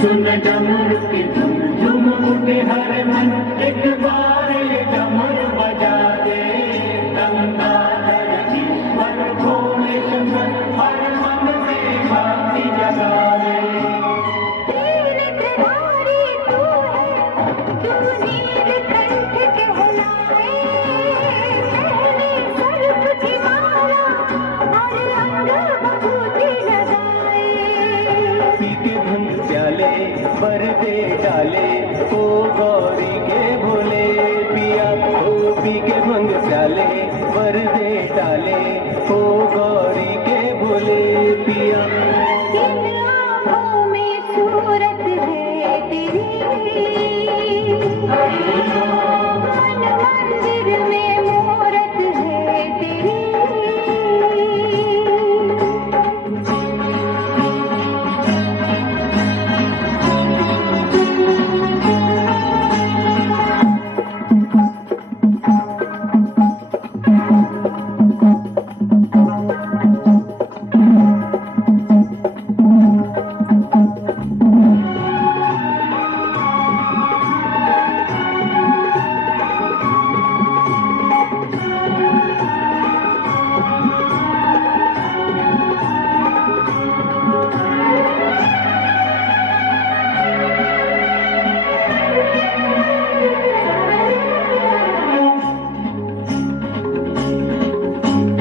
सुन डमरू की धुन झूम उठे हर मन, एक बार ये डमरू बजा दे। गंगाधर ईश्वर भोले शंकर, हर मन में भक्ति जगा दे। तेरे त्रिधारी तू है, तू नीलकंठ कहलाए। पहने सर्प की माला और अंग भभूति लगाए। पी के भंग प्याले बर दे डाले, ओ गौरी के भोले पिया। ओ पी के भंग प्याले बर दे डाले, ओ गौरी के भोले पिया। इन आँखों में सूरत है तेरी, मन मंदिर में मूरत है तेरी।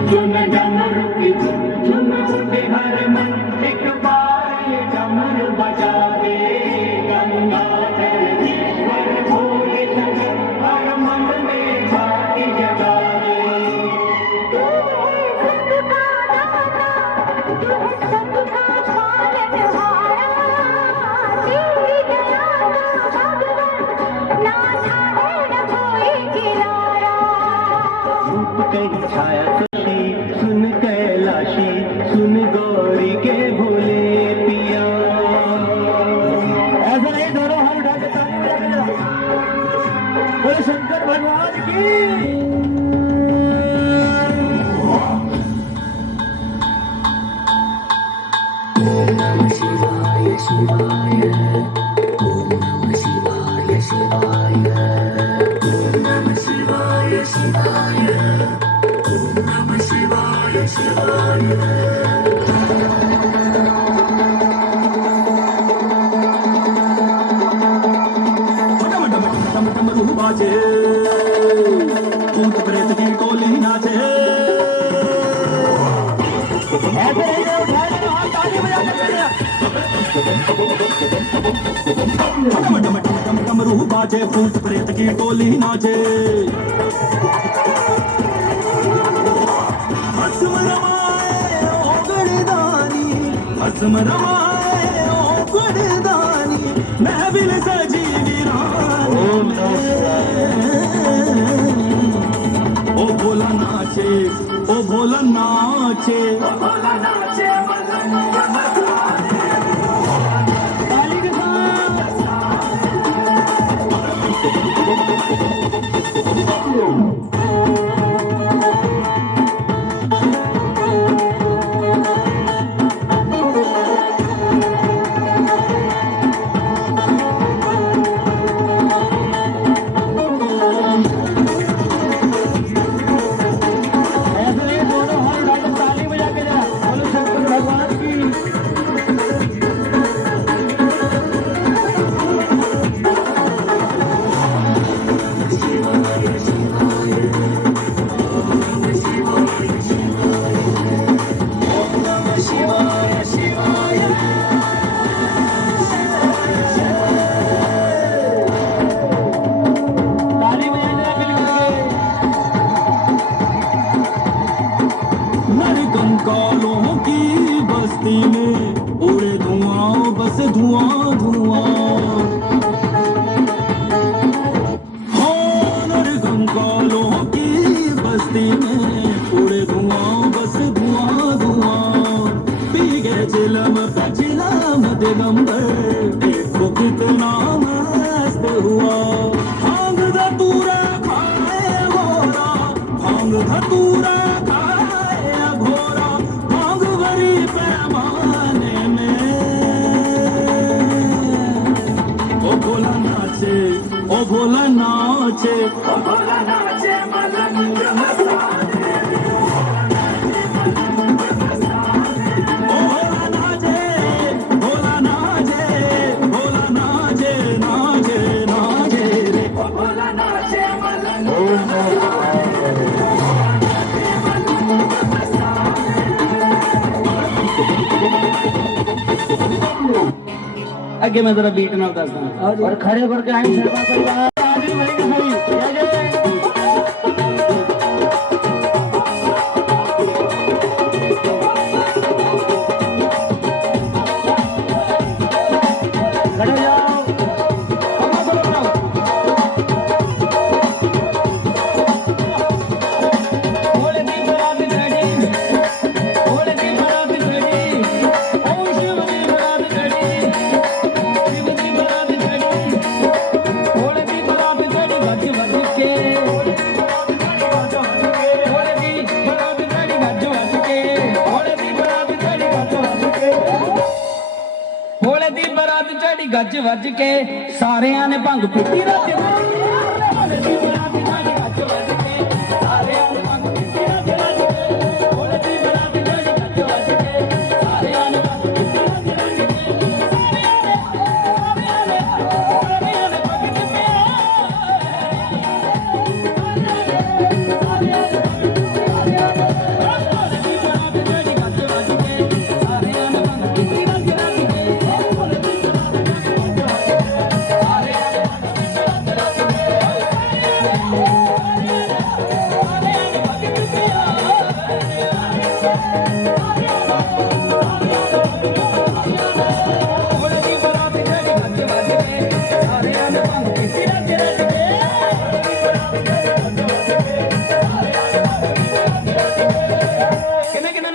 सुन डमरू की धुन झूम उठे हर मन, एक बार ये डमरू बजा दे। गंगाधर ईश्वर भोले शंकर, हर मन में भक्ति जगा दे। तू है सबका दाता, तू है सबका पालनहारा। तेरी दया का भगवन, ना था है न कोई किनारा। रूप कहीं छाया शशि, सुन कैलाशी, सुन गौरी के भोले पिया। ऐसा नहीं, दोनों हाथ उठा के ताली बजा के जाओ। बोले शंकर भगवान की। ओम नमः शिवाय शिवाय, ओम नमः शिवाय शिवाय, ओम नमः शिवाय शिवाय, ओम नमः शिवाय शिवाय। डमरू बाजे, भूत प्रेत की टोली नाचे। ऐसे ऐसे उठाए जाओ, हाथ ताली बजा के जाओ। डमरू बाजे, भूत प्रेत की टोली नाचे। भस्म रमाए ओ गणदानी, भस्म रमाए ओ गणदानी, महफिल सजी वीरानी। ओ भोला नाचे, ओ भोला नाचे, ओ भोला नाचे। ताली के साथ। ऐसे नहीं, दोनों हाथ उठा के ताली बजा के जाओ। बोले शंकर भगवान की। ताली बजाने का मिल करके। नर कंकालों की बस्ती में उड़े धुआं, बस धुआं धुआं। हो नर कंकालों की बस्ती में उड़े धुआं, बस धुआं धुआं। पी गए चिलम पे चिलम दिगंबर, देखो कितना मस्त हुआ। भांग धतूरा खाए घोरा, भांग धतूरा खाए घोरा, भांग भरी पैमाने में। नाचे ओ भोला नाचे भोला नाचे मलंग मसाले ओ भोला नाचे भोला नाचे भोला नाचे नाचे नाचे रे भोला नाचे मलंग अगे मैं जरा बीट नाल दसदा और खड़े होकर के आई शर्मा परिवार आगे बढ़ेंगे खड़े हो जाओ भोले दी बरात खड़ी भोले दी बरात खड़ी ओ शिव दी बरात खड़ी शिव दी बरात खड़ी भोले दी बरात खड़ी भज भज के भोले दी बरात खड़ी भज भज के भोले दी बरात खड़ी भज भज के भोले दी बरात चढ़ी गज वज के सारियां ने भंग पीती रात भोले दी बरात चढ़ी गज वज के सारियां ने भंग पीती रात भोले दी बरात चढ़ी गज वज के सारियां ने भंग पीती रात सारियां ने भंग पीती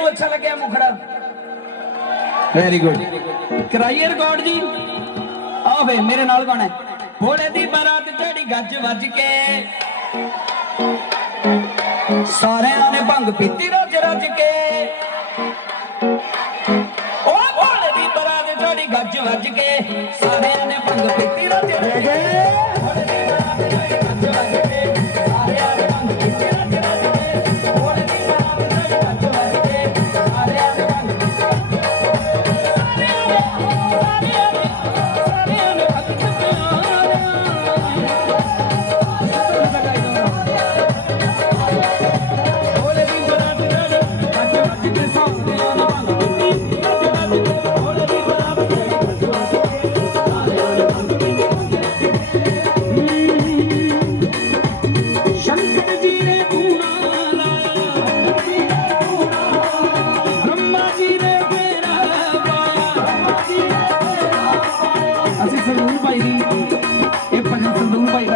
अच्छा लगे मुखड़ा वेरी गुड कराइए रिकॉर्ड जी आओ फे मेरे नाल कौन है भोले दी बरात चढ़ी गज वज के सारियां ने भंग पीती रज रज के ओ भोले दी बरात चढ़ी गज वज के सारियां ने भंग पीती रज रज के भोले दी बरात चढ़ी गज वज के सारियां ने भंग पीती रज रज के भोले दी बरात चढ़ी गज वज के सारियां ने भंग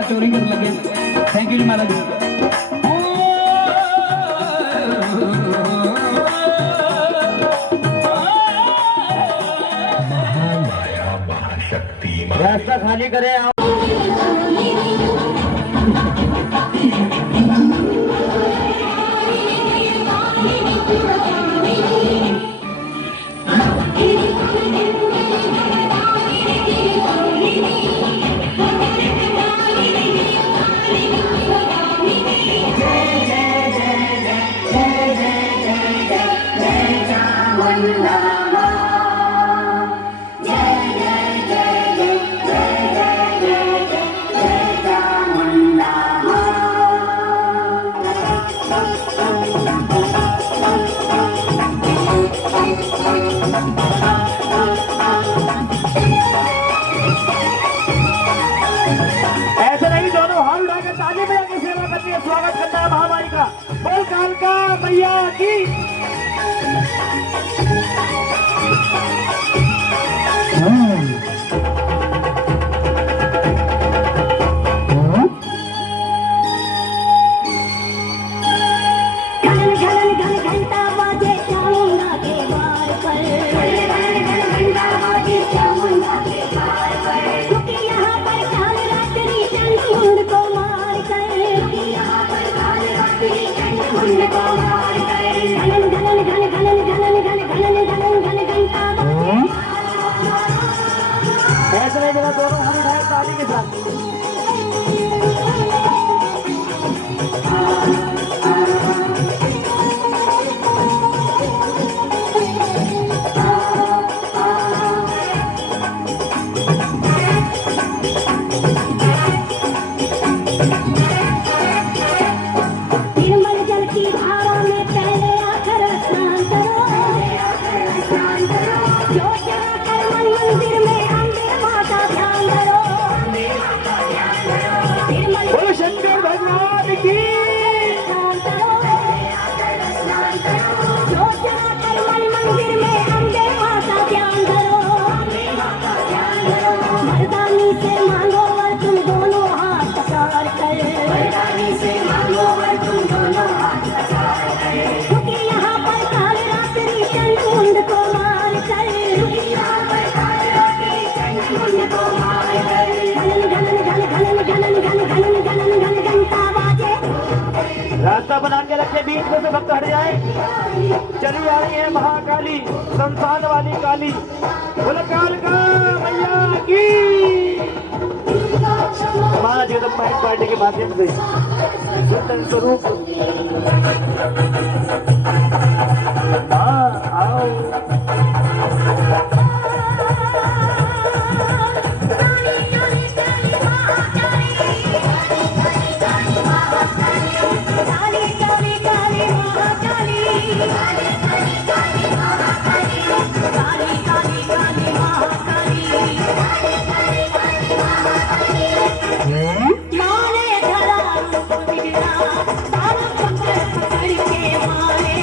चोरी कर लगे थैंक यू जी महाराज रास्ता खाली करे आओ ऐसे नहीं दोनों हाथ उठाकर ताली बजा के सेवा करनी है स्वागत करना है महामारी का बोल कालका मैया की ऐसे जगह दोनों हाथ उठाए ताली के साथ। निर्मल जल की धारा में पहले आकर स्नान करो, जो चला कर मन मंदिर में अम्बे माँ का ध्यान करो। निर्मल बोलो शंकर भगवान की। स्नान करो, जो चला कर मन मंदिर में अम्बे माँ का ध्यान करो। मर्दानी से मांगो और तुम दोनों हाथ पसार कर, क्योंकि यहाँ पर काल रात्रि चंड को मार कर, घन घंटा बाजे। रास्ता बना के रखे, बीच में से भक्त हट जाए। चली आ रही है महाकाली, संसार वाली काली। बोलो कालका मैया की। हमारा जगदम पार्टी के माध्यम से सुंदर स्वरूप। हाँ आओ। काली काली काली महाकाली, काली काली काली महाकाली। मारे धरा रूप बिगड़ा, ताल पकड़ पकड़ के मारे।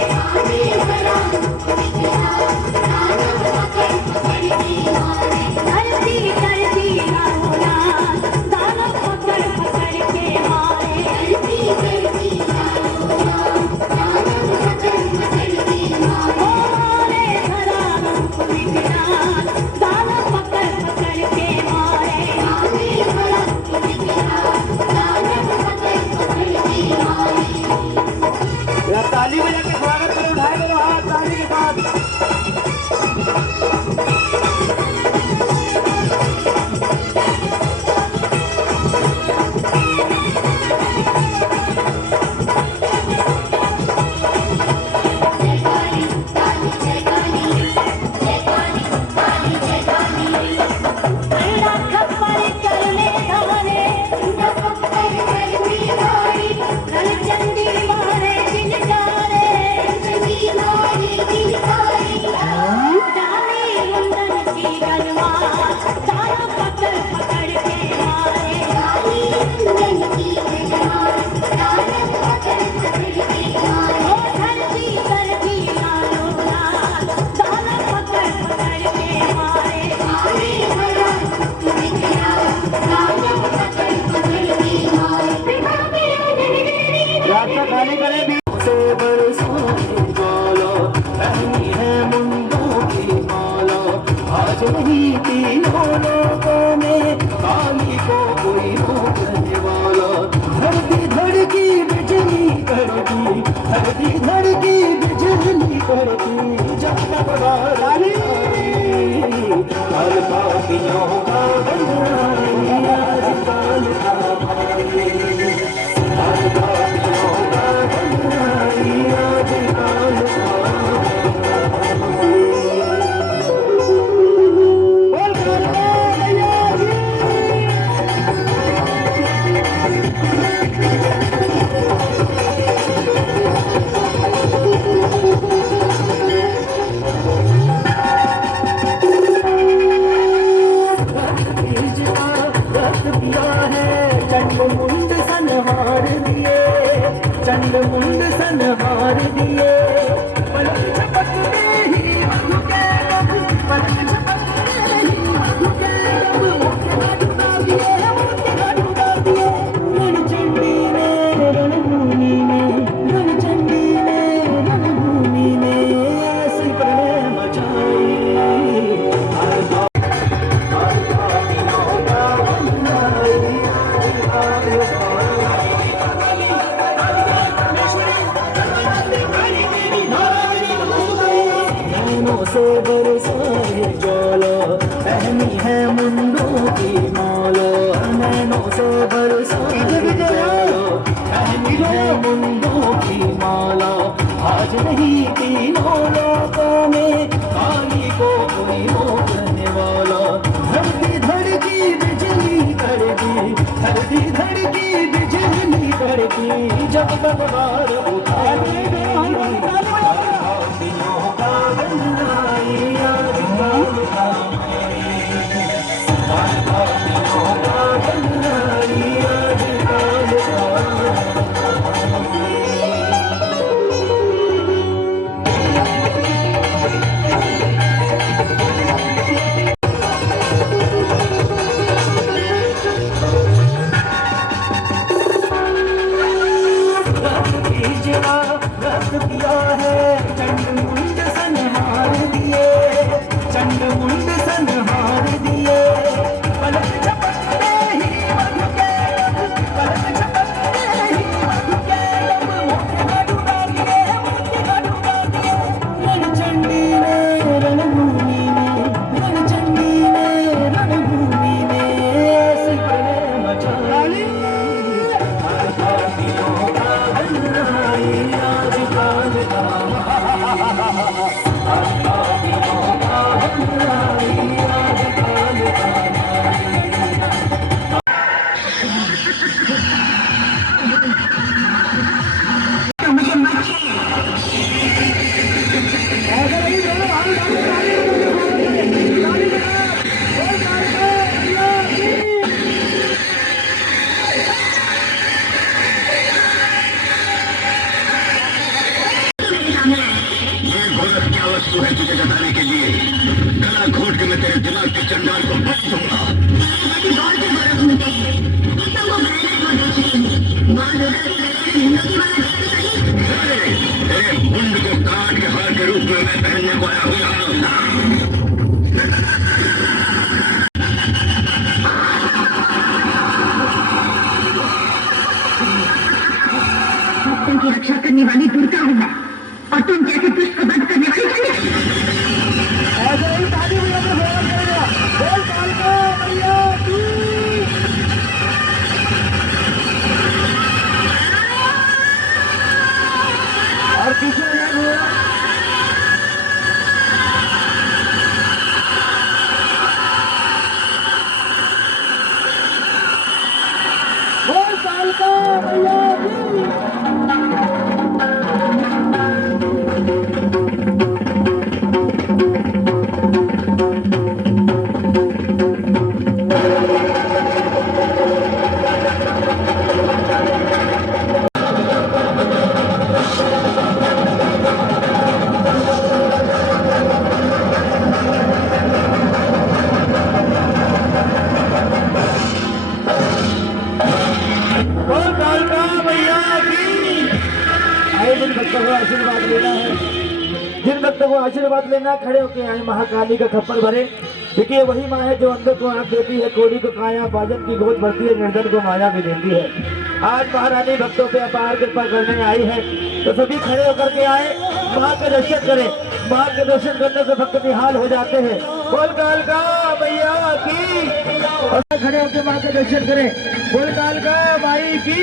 धरती करती राहुना, ताल पकड़ पकड़ के मारे। मारे धरा रूप बिगड़ा, ताल पकड़ पकड़ के मारे। या ताली बजा के स्वागत करो, उठाए करो हाथ ताली के साथ। खड़ा खप्पर चलने धारे, कल चंडी मारे जिनकारे। डाली मुंडन की गलवा, तारा पकड़ पकड़ के मारे। ओ धरती करती राहुना, तारा पकड़ पकड़ के मारे। रास्ता खाली करे, बीच से बरसों की ज्वाला, पहनी है मुंडों की माला। आज नहीं तीनों लोगों में काली को कोई रोकने वाला। धरती धड़की बिजली कड़की, धरती धड़की बिजली कड़की। जब तक बारारी काल पापियों का बंधुआई, आज काल का भाई। काल पापियों का बंधुआई, आज काल का भाई। बोल कालका मैया की। बीज का रक्त पिया है, चंड मुंड संहार दिए, चंड मुंड संहार दिए। पलक झपकते ही मधु के लब, पलक झपकते ही मधु के लब। मोतिया डुबा दिए, मोतिया डुबा दिए। रणचंडी ने रणभूमि में, रणचंडी ने रणभूमि में ऐसी प्रलय मचाई। काली मौलो नैनों से बरसाती जालो पहनी है मुंडों की माला आज नहीं तीनों लोकों में काली को कोई रोकने वाला धड़की धड़की बिजली कड़की धड़की धड़की बिजली कड़की जब तलवार उठाए कालियों का गंगाई आज काल का कालियों का गंगाई आज काल का रद्द किया है चंड मुंड संहार दिए चंड मुंड संहार दिए पलक झपकते ही मधु के पलक झपकते ही मधु के मोती का डुबा दिए रणचंडी ने रणभूमि में रणचंडी ने रणभूमि में ऐसी प्रलय मचाई आज काल का वस्तु है तुझे जताने के लिए गला घोट के मैं तेरे दिमाग के चंडाल को बच दूंगा तेरे मुंड को काट के हार के रूप में मैं पहनने को आया हुआ भक्तों की रक्षा करने वाली दुर्गा हूँ मैं और तुम जैसे दुष्ट को बंद करने वाली कन्या। ऐसे ही ताली बजाकर स्वागत करेगा बोल कालिका मैया की और पीछे बोल कालिका मैया की जिन भक्तों को आशीर्वाद लेना है जिन भक्तों को आशीर्वाद लेना खड़े होकर आए महाकाली का खप्पर भरे देखिए वही माँ है जो अंधे को आंख देती है कोढ़ी को काया बाजन की गोद भरती है निर्धन को माया भी देती है आज महारानी भक्तों पे अपार कृपा करने आई है तो सभी खड़े होकर के आए माँ के दर्शन करें माँ के दर्शन करने से भक्त निहाल हो जाते हैं बोल कालिका मैया की और खड़े होकर माँ के दर्शन करें बोल कालिका माई की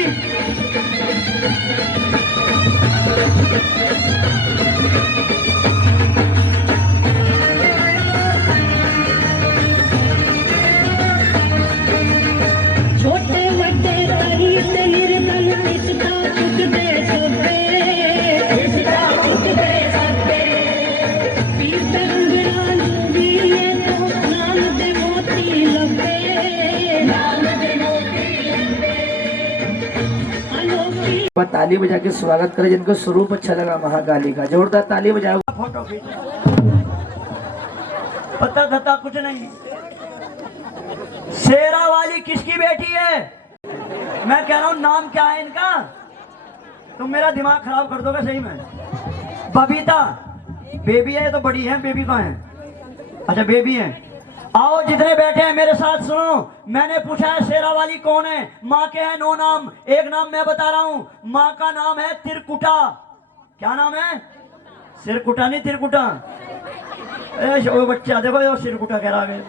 छोटे बड़े तरीत निर्धन इसका चुक दे सकते पीत रंगरान भी ये तो नाम दे मोती लगे पर ताली बजा के स्वागत करें जिनको स्वरूप अच्छा लगा महाकाली का जोरदार ताली बजाओ फोटो खींच पता धता कुछ नहीं शेरा वाली किसकी बेटी है मैं कह रहा हूँ नाम क्या है इनका तुम मेरा दिमाग खराब कर दोगे सही में बबीता बेबी है तो बड़ी है बेबी कहाँ है अच्छा बेबी है आओ जितने बैठे हैं मेरे साथ सुनो मैंने पूछा है शेरा वाली कौन है माँ के हैं 9 नाम एक नाम मैं बता रहा हूँ माँ का नाम है तिरकुटा क्या नाम है सिरकुटा नहीं तिरकुटा ओ बच्चा देखो यो सिरकुटा कह रहा है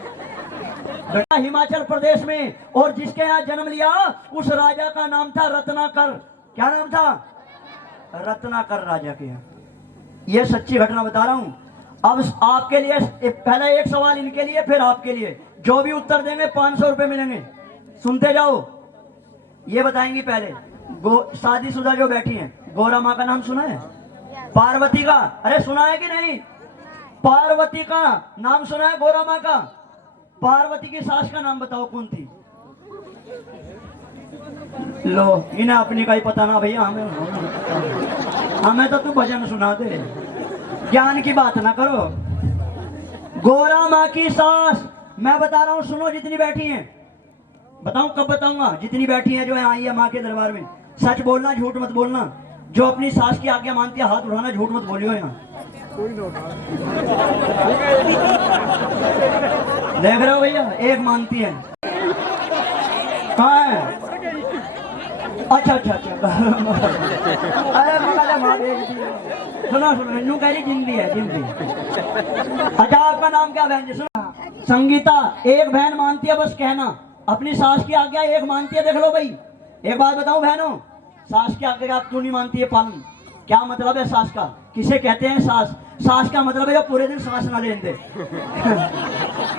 बेटा हिमाचल प्रदेश में, और जिसके यहाँ जन्म लिया उस राजा का नाम था रत्नाकर। क्या नाम था? रत्नाकर राजा के यहाँ। ये सच्ची घटना बता रहा हूँ। अब आपके लिए पहला एक सवाल इनके लिए, फिर आपके लिए। जो भी उत्तर देंगे 500 रुपए मिलेंगे। सुनते जाओ। ये बताएंगी पहले, शादीशुदा जो बैठी हैं, गौरा माँ का नाम सुना है? पार्वती का? अरे सुना है कि नहीं? पार्वती का नाम सुना है? गौरा माँ का? पार्वती की सास का नाम बताओ कौन थी? लो, इन्हें अपनी का ही पता ना भैया, हमें तो तू भजन सुना दे, ज्ञान की बात ना करो। गौरा माँ की सास, मैं बता रहा हूँ, सुनो जितनी बैठी हैं। बताऊं कब बताऊंगा? जितनी बैठी हैं जो है आई है माँ के दरबार में। सच बोलना, झूठ मत बोलना। जो अपनी सास की आज्ञा मानती है हाथ उठाना, झूठ मत बोलियो यहाँ। देख रहे हो भैया, एक मानती है। कहाँ है? अच्छा अच्छा अच्छा। अरे सुनो सुनो, नन्नू कह रही जिंदी है, जिंदी। अच्छा आपका नाम क्या बहन जी? सुनो, संगीता। एक बहन मानती है, बस कहना अपनी सास की आज्ञा एक मानती है। देख लो भाई, एक बात बताऊं बहनों, सास की आज्ञा आप क्यों नहीं मानती है? पालन क्या मतलब है सास का? किसे कहते हैं सास? सास का मतलब है जो पूरे दिन सांस ना लेने दे।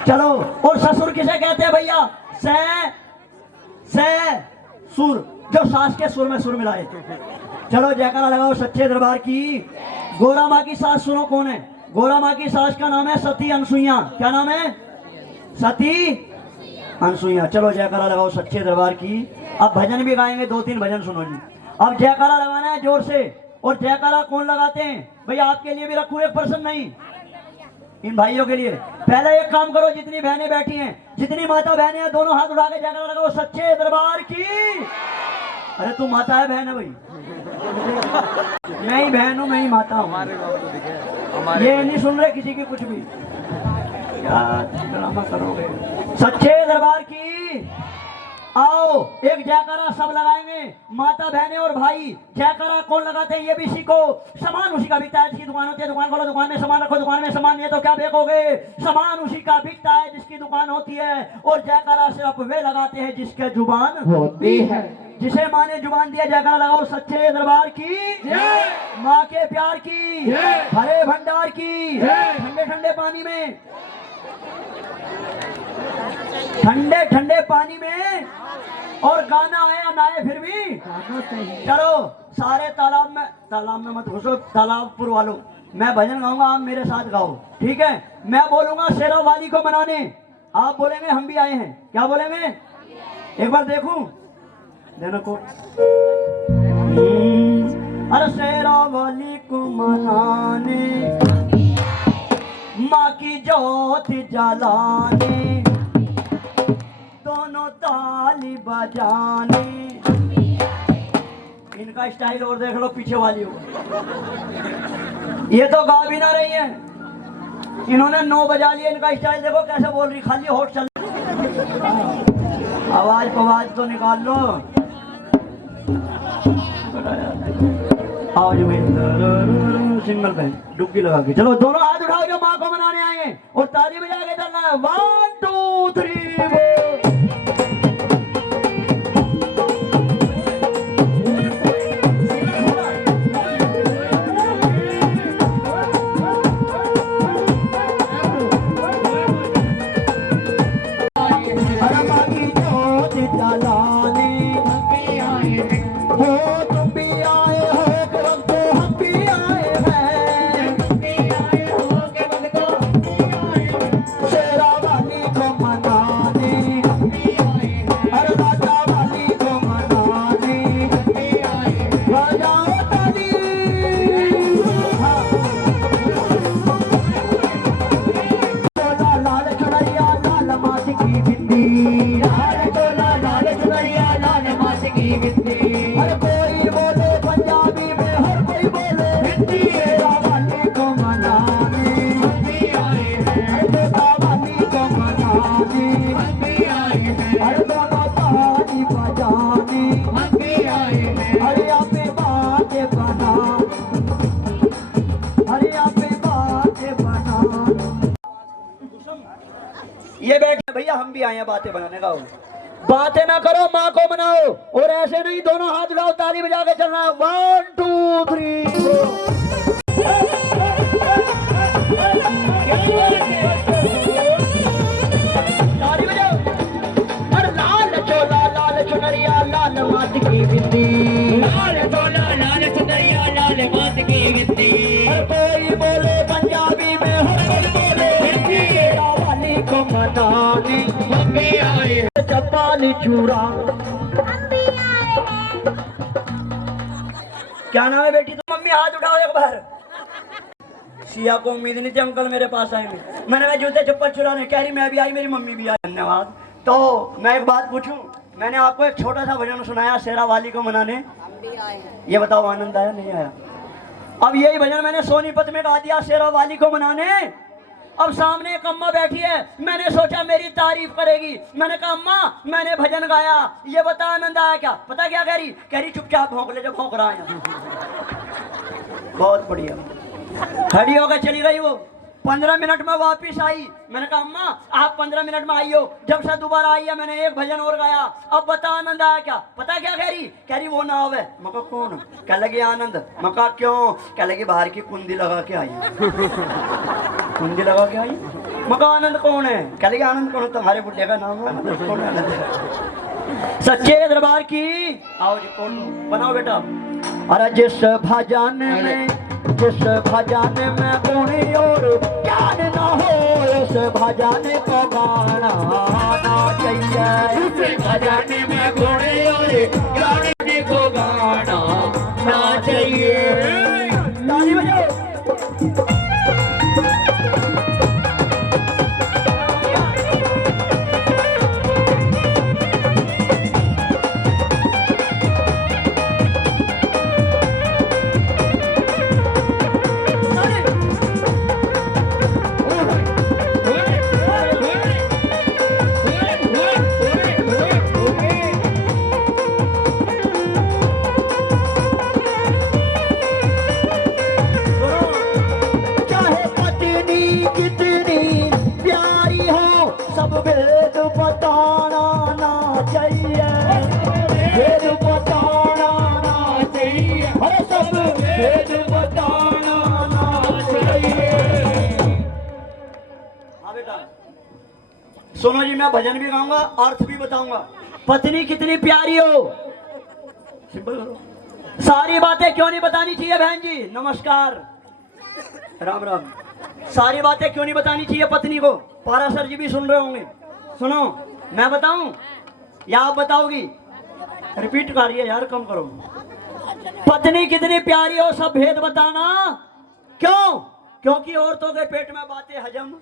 चलो, और ससुर किसे कहते हैं भैया? सुर, जो सास के सुर में सुर मिलाए। चलो जयकारा लगाओ सच्चे दरबार की। गौरा माँ की सास सुनो कौन है? गौरा माँ की सास का नाम है सती अनसुईया। क्या नाम है? सती अनसुईया। चलो जयकारा लगाओ सच्चे दरबार की। अब भजन भी गाएंगे, 2-3 भजन सुनो जी। अब जयकारा लगाना है जोर से। और जयकारा कौन लगाते हैं भैया? आपके लिए भी रखूं एक पर्सन, नहीं इन भाइयों के लिए। पहले एक काम करो, जितनी बहनें बैठी हैं, जितनी माता बहनें हैं, दोनों हाथ उठा के जयकारा लगाओ सच्चे दरबार की। अरे तू माता है बहन है भाई? मैं ही बहन हूँ, मैं ही माता हूँ। ये नहीं सुन रहे किसी की कुछ भी। ड्रामा करोगे। सच्चे दरबार की। आओ एक जयकारा सब लगाएंगे, माता बहनें और भाई। जयकारा कौन लगाते हैं ये भी सीखो। सामान उसी का बिकता है जिसकी दुकान होती है। दुकान खोलो, दुकान में सामान रखो, दुकान में सामान नहीं है तो क्या बेचोगे? सामान उसी का बिकता है जिसकी दुकान होती है। और जयकारा सिर्फ वे लगाते हैं जिसके जुबान होती है। जिसे माँ ने जुबान दिया, जयकारा लगाओ सच्चे दरबार की। माँ के प्यार की, भरे भंडार की। ठंडे ठंडे पानी में, ठंडे ठंडे पानी में। और गाना आए या ना आए फिर भी चलो सारे तालाब में मत घुसो, तालाबपुर वालों। मैं भजन गाऊंगा, आप मेरे साथ गाओ, ठीक है? मैं बोलूंगा शेरा वाली को मनाने, आप बोलेंगे हम भी आए हैं। क्या बोलेंगे? एक बार देखूं देना को। अरे शेरा वाली को मनाने, माँ की ज्योत जलाने, दोनों ताली बजाने। इनका स्टाइल और देख लो पीछे वाली हो। ये तो गा भी ना रही है, इन्होंने 9 बजा लिया। इनका स्टाइल देखो कैसे बोल रही, खाली होठ चल। आवाज तो निकाल लो। आओ जी सिंगल पे डुबकी लगा के। चलो दोनों हाथ उठाओ जो माँ को मनाने आएंगे, और ताली बजा के चलना है। 1 2 3 ये बैठे भैया हम भी आए हैं बातें बनाने का। बातें ना करो, माँ को मनाओ। और ऐसे नहीं, दोनों हाथ उठाओ, ताली बजा के चलना है। 1 2 3 ताली बजाओ। और लाल चोला लाल चुनरिया लाल मात की बिंदी, लाल चोला लाल चुनरिया लाल मात की बिंदी। हर कोई बोले पंजाबी में, हर कोई बोले हिंदी। शेरा वाली को मनाने मम्मी आए चपाली चूड़ा। क्या नाम है बेटी? तो मम्मी हाथ उठाओ एक बार। सिया को उम्मीद नहीं थी अंकल मेरे पास आएंगे। मैंने कहा जूते चप्पल चुराने, कह रही मैं भी आई, मेरी मम्मी भी आई। धन्यवाद। तो मैं एक बात पूछूं, मैंने आपको एक छोटा सा भजन सुनाया शेरा वाली को मनाने, ये बताओ आनंद आया नहीं आया? अब यही भजन मैंने सोनीपत में गा दिया शेरा वाली को मनाने। अब सामने एक अम्मा बैठी है, मैंने सोचा मेरी तारीफ करेगी। मैंने कहा अम्मा मैंने भजन गाया, ये बता आनंद आया क्या? पता क्या कह रही चुपचाप भौंक ले जो भौंक रहा है। बहुत बढ़िया। खड़ी होकर चली गई वो। 15 मिनट में वापिस आई। मैंने कहा अम्मा आप 15 मिनट में आई हो, जब से दोबारा आई है मैंने एक भजन और गाया, अब बता आनंद आया क्या? पता क्या कह रही वो नाव है। मैं कहा कौन? कह लगी आनंद। मैं कहा क्यों? कह लगी बाहर की कुंडी लगा के आई। कुंडी लगा के आई? मैं कहा आनंद कौन है? कह लगी आनंद कौन? तुम्हारे बुढ़े का नाम है। कौन है आनंद? सच्चे दरबार की आओ जी, कौन बनाओ बेटा। अरे जिस भजन में गुण और ज्ञान ना हो, उस भजन को गाना ना चाहिए। उस भजन में गुण और ज्ञान को गाना ना चाहिए। ताली बजाओ। सुनो जी, मैं भजन भी गाऊंगा, अर्थ भी बताऊंगा। पत्नी कितनी प्यारी हो, सिंपल करो। सारी बातें क्यों नहीं बतानी चाहिए बहन जी? नमस्कार, राम राम। सारी बातें क्यों नहीं बतानी चाहिए पत्नी को? पारासर जी भी सुन रहे होंगे। सुनो, मैं बताऊं या आप बताओगी? रिपीट कर रही है यार, कम करो। पत्नी कितनी प्यारी हो सब भेद बताना। क्यों? क्योंकि औरतों के पेट में बातें हजम।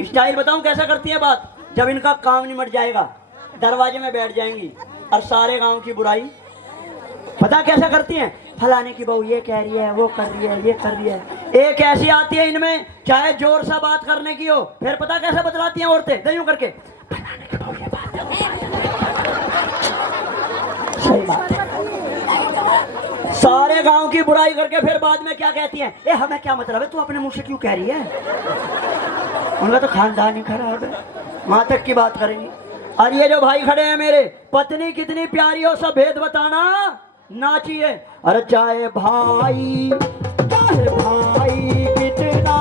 स्टाइल बताऊं कैसा करती है बात? जब इनका काम निमट जाएगा दरवाजे में बैठ जाएंगी और सारे गांव की बुराई पता कैसा करती हैं? फलाने की बहू ये कह रही है, वो कर रही है, ये कर रही है। एक ऐसी आती है इनमें, चाहे जोर से बात करने की हो, फिर पता कैसे बतलाती हैं औरतें? दयूं करके, फलाने की बहू ये बात है। सही बात है। सारे गांव की बुराई करके फिर बाद में क्या कहती हैं? ए हमें क्या मतलब है, तू अपने मुंह से क्यों कह रही है? उनका तो खानदान ही खराब है। वहां तक की बात करेंगी। और ये जो भाई खड़े हैं मेरे, पत्नी कितनी प्यारी हो सब भेद बताना ना चाहिए। अरे चाहे भाई कितना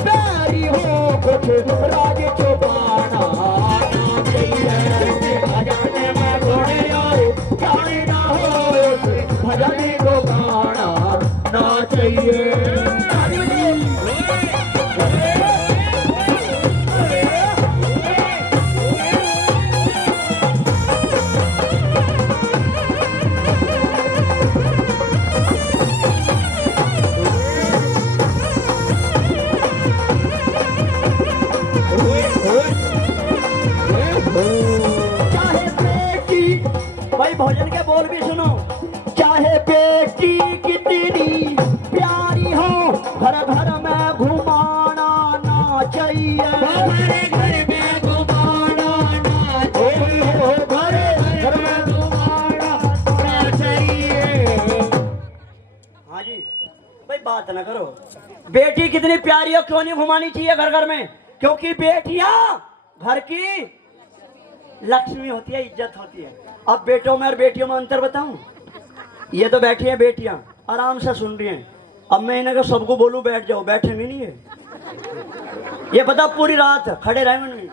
प्यारी हो, कुछ राज छुपाना ना चाहिए। भजन में गुण और ज्ञान ना हो, भजन को गाना ना चाहिए। भोजन के बोल भी सुनो। चाहे बेटी कितनी प्यारी हो, घर घर में घुमाना ना चाहिए। हमारे घर में घुमाना ना चाहिए। घर में घुमाना ना चाहिए। हाँ जी भाई, बात ना करो। बेटी कितनी प्यारी हो, क्यों नहीं घुमानी चाहिए घर घर में? क्योंकि बेटियां घर की लक्ष्मी होती है, इज्जत होती है। अब बेटों में और बेटियों में अंतर बताऊं? ये तो बैठी हैं बेटियां, आराम से सुन रही हैं। अब मैं इन्हें सबको बोलूं बैठ जाओ, बैठेंगे नहीं है। ये बता पूरी रात खड़े रहे मन में।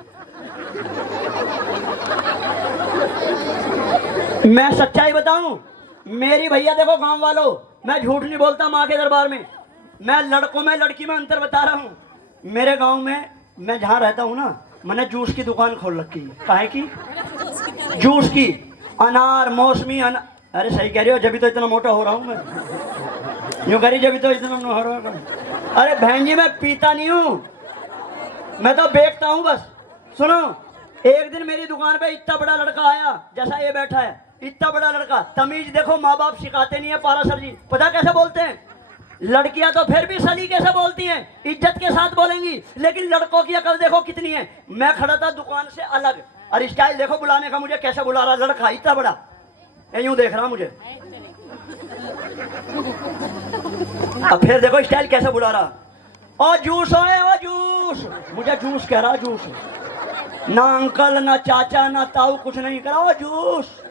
मैं सच्चाई बताऊं, मेरी भैया देखो गांव वालों, मैं झूठ नहीं बोलता माँ के दरबार में। मैं लड़कों में लड़की में अंतर बता रहा हूं। मेरे गांव में मैं जहां रहता हूं ना, मैंने जूस की दुकान खोल रखी है। काहे की? जूस की, अनार मौसमी अरे सही कह रही हो, जब तो इतना मोटा हो रहा हूं मैं। यूं करी जब तो इतना हो रहा हूं। अरे बहन जी मैं पीता नहीं हूं, मैं तो बेचता हूं बस। सुनो, एक दिन मेरी दुकान पे इतना बड़ा लड़का आया, जैसा ये बैठा है, इतना बड़ा लड़का। तमीज देखो, माँ बाप सिखाते नहीं है पारा सर जी। पता कैसे बोलते हैं? लड़कियां तो फिर भी सलीके से बोलती हैं, इज्जत के साथ बोलेंगी, लेकिन लड़कों की अकल देखो कितनी है। मैं खड़ा था दुकान से अलग, और स्टाइल देखो बुलाने का, मुझे कैसे बुला रहा लड़का इतना बड़ा, यूं देख रहा मुझे। अब फिर देखो स्टाइल कैसे बुला रहा, ओ जूस है, ओ जूस। मुझे जूस कह रहा, जूस। ना अंकल ना चाचा ना ताऊ कुछ नहीं करा, ओ जूस।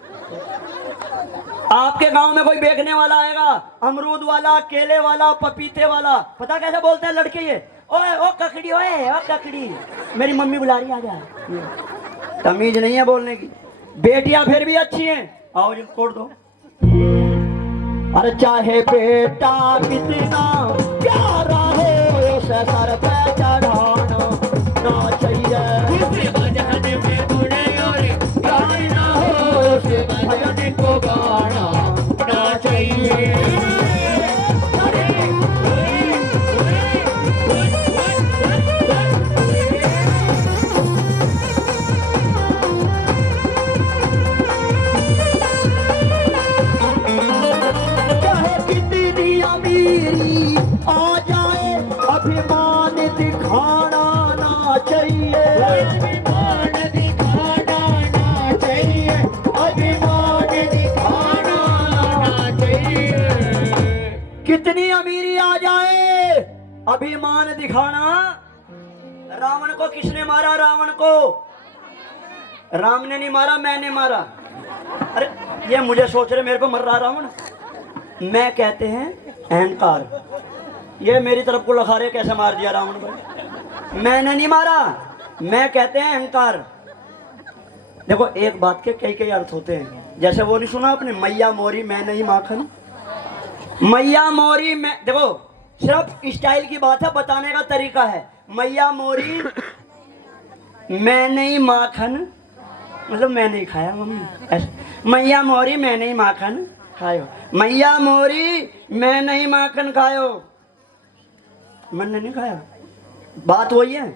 आपके गांव में कोई बेचने वाला आएगा, अमरूद वाला, केले वाला, पपीते वाला, पता कैसे बोलते हैं लड़के? ये ओए ओ ककड़ी, ओए ओ ककड़ी, मेरी मम्मी बुला रही, आ जा। तमीज नहीं है बोलने की। बेटियां फिर भी अच्छी हैं, आओ जी कोड दो। अरे चाहे बेटा कितना प्यारा हो, उसे सर पे चढ़ाना ना चाहिए। भजन को गाना ना चाहिए। चाहे कितनी अमीरी आ जाए, अभिमान दिखाना ना चाहिए। कितनी अमीरी आ जाए, अभिमान दिखाना। रावण को किसने मारा? रावण को राम ने नहीं मारा, मैंने मारा। अरे ये मुझे सोच रहे मेरे को मर रहा रावण। मैं कहते हैं अहंकार। ये मेरी तरफ को लखा रहे, कैसे मार दिया रावण को? मैंने नहीं मारा, मैं कहते हैं अहंकार। देखो एक बात के कई कई अर्थ होते हैं। जैसे वो नहीं सुना आपने, मैया मोरी मैं नहीं माखन। मैया मोरी में देखो, सिर्फ स्टाइल की बात है, बताने का तरीका है। मैया मोरी मैं नहीं माखन, मतलब मैं नहीं खाया मम्मी ऐसे। मैया मोरी मैं नहीं माखन खायो, मैया मोरी मैं नहीं माखन खायो, मैंने नहीं खाया। बात वही है,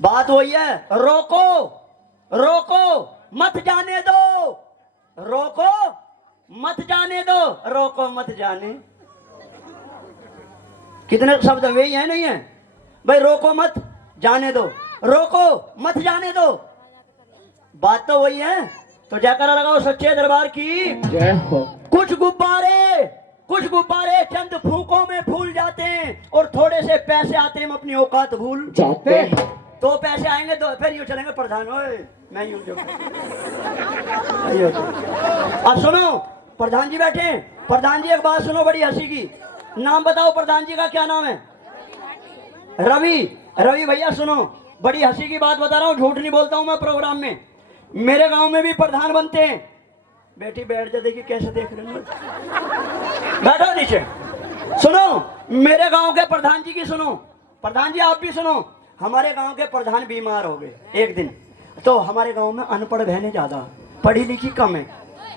बात वही है। रोको रोको मत जाने दो, रोको मत जाने दो, रोको मत जाने। कितने शब्द वही है नहीं है भाई? रोको मत जाने दो, रोको मत जाने दो, बात तो वही है। तो जयकारा लगाओ सच्चे दरबार की जय हो। कुछ गुब्बारे चंद फूकों में फूल जाते हैं, और थोड़े से पैसे आते हैं, हम अपनी औकात भूल जाते हैं। तो पैसे आएंगे तो फिर यूं चलेंगे प्रधान, ओए मैं यूं जो। अब सुनो, प्रधान जी बैठे हैं। प्रधान जी एक बात सुनो बड़ी हंसी की। नाम बताओ प्रधान जी का क्या नाम है? रवि। रवि भैया सुनो, बड़ी हंसी की बात बता रहा हूँ, झूठ नहीं बोलता हूँ मैं प्रोग्राम में। मेरे गांव में भी प्रधान बनते हैं। बेटी बैठ जा, देखिए कैसे देख रहे हैं, बैठो नीचे। सुनो मेरे गांव के प्रधान जी की सुनो। प्रधान जी आप भी सुनो। हमारे गांव के प्रधान बीमार हो गए एक दिन। तो हमारे गांव में अनपढ़ बहनें ज्यादा, पढ़ी लिखी कम है।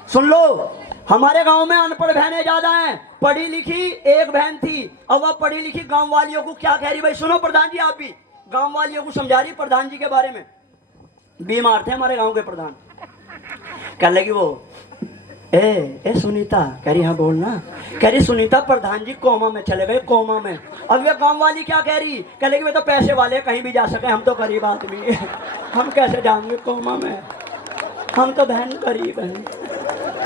सुन लो, हमारे गांव में अनपढ़ बहनें ज्यादा हैं, पढ़ी लिखी एक बहन थी। अब वह पढ़ी लिखी गांव वालियों को क्या कह रही? भाई सुनो प्रधान जी, आप भी गांव वालियों को समझा रही प्रधान जी के बारे में। बीमार थे हमारे गांव के प्रधान। कह लगी वो, ए सुनीता, कह रही हाँ बोलना। कह रही सुनीता प्रधान जी कोमा में चले गए, कोमा में। अब वे गांव वाली क्या कह रही? कह लगी वे तो पैसे वाले, कहीं भी जा सके, हम तो गरीब आदमी है, हम कैसे जाएंगे कोमा में, हम तो बहन गरीब हैं,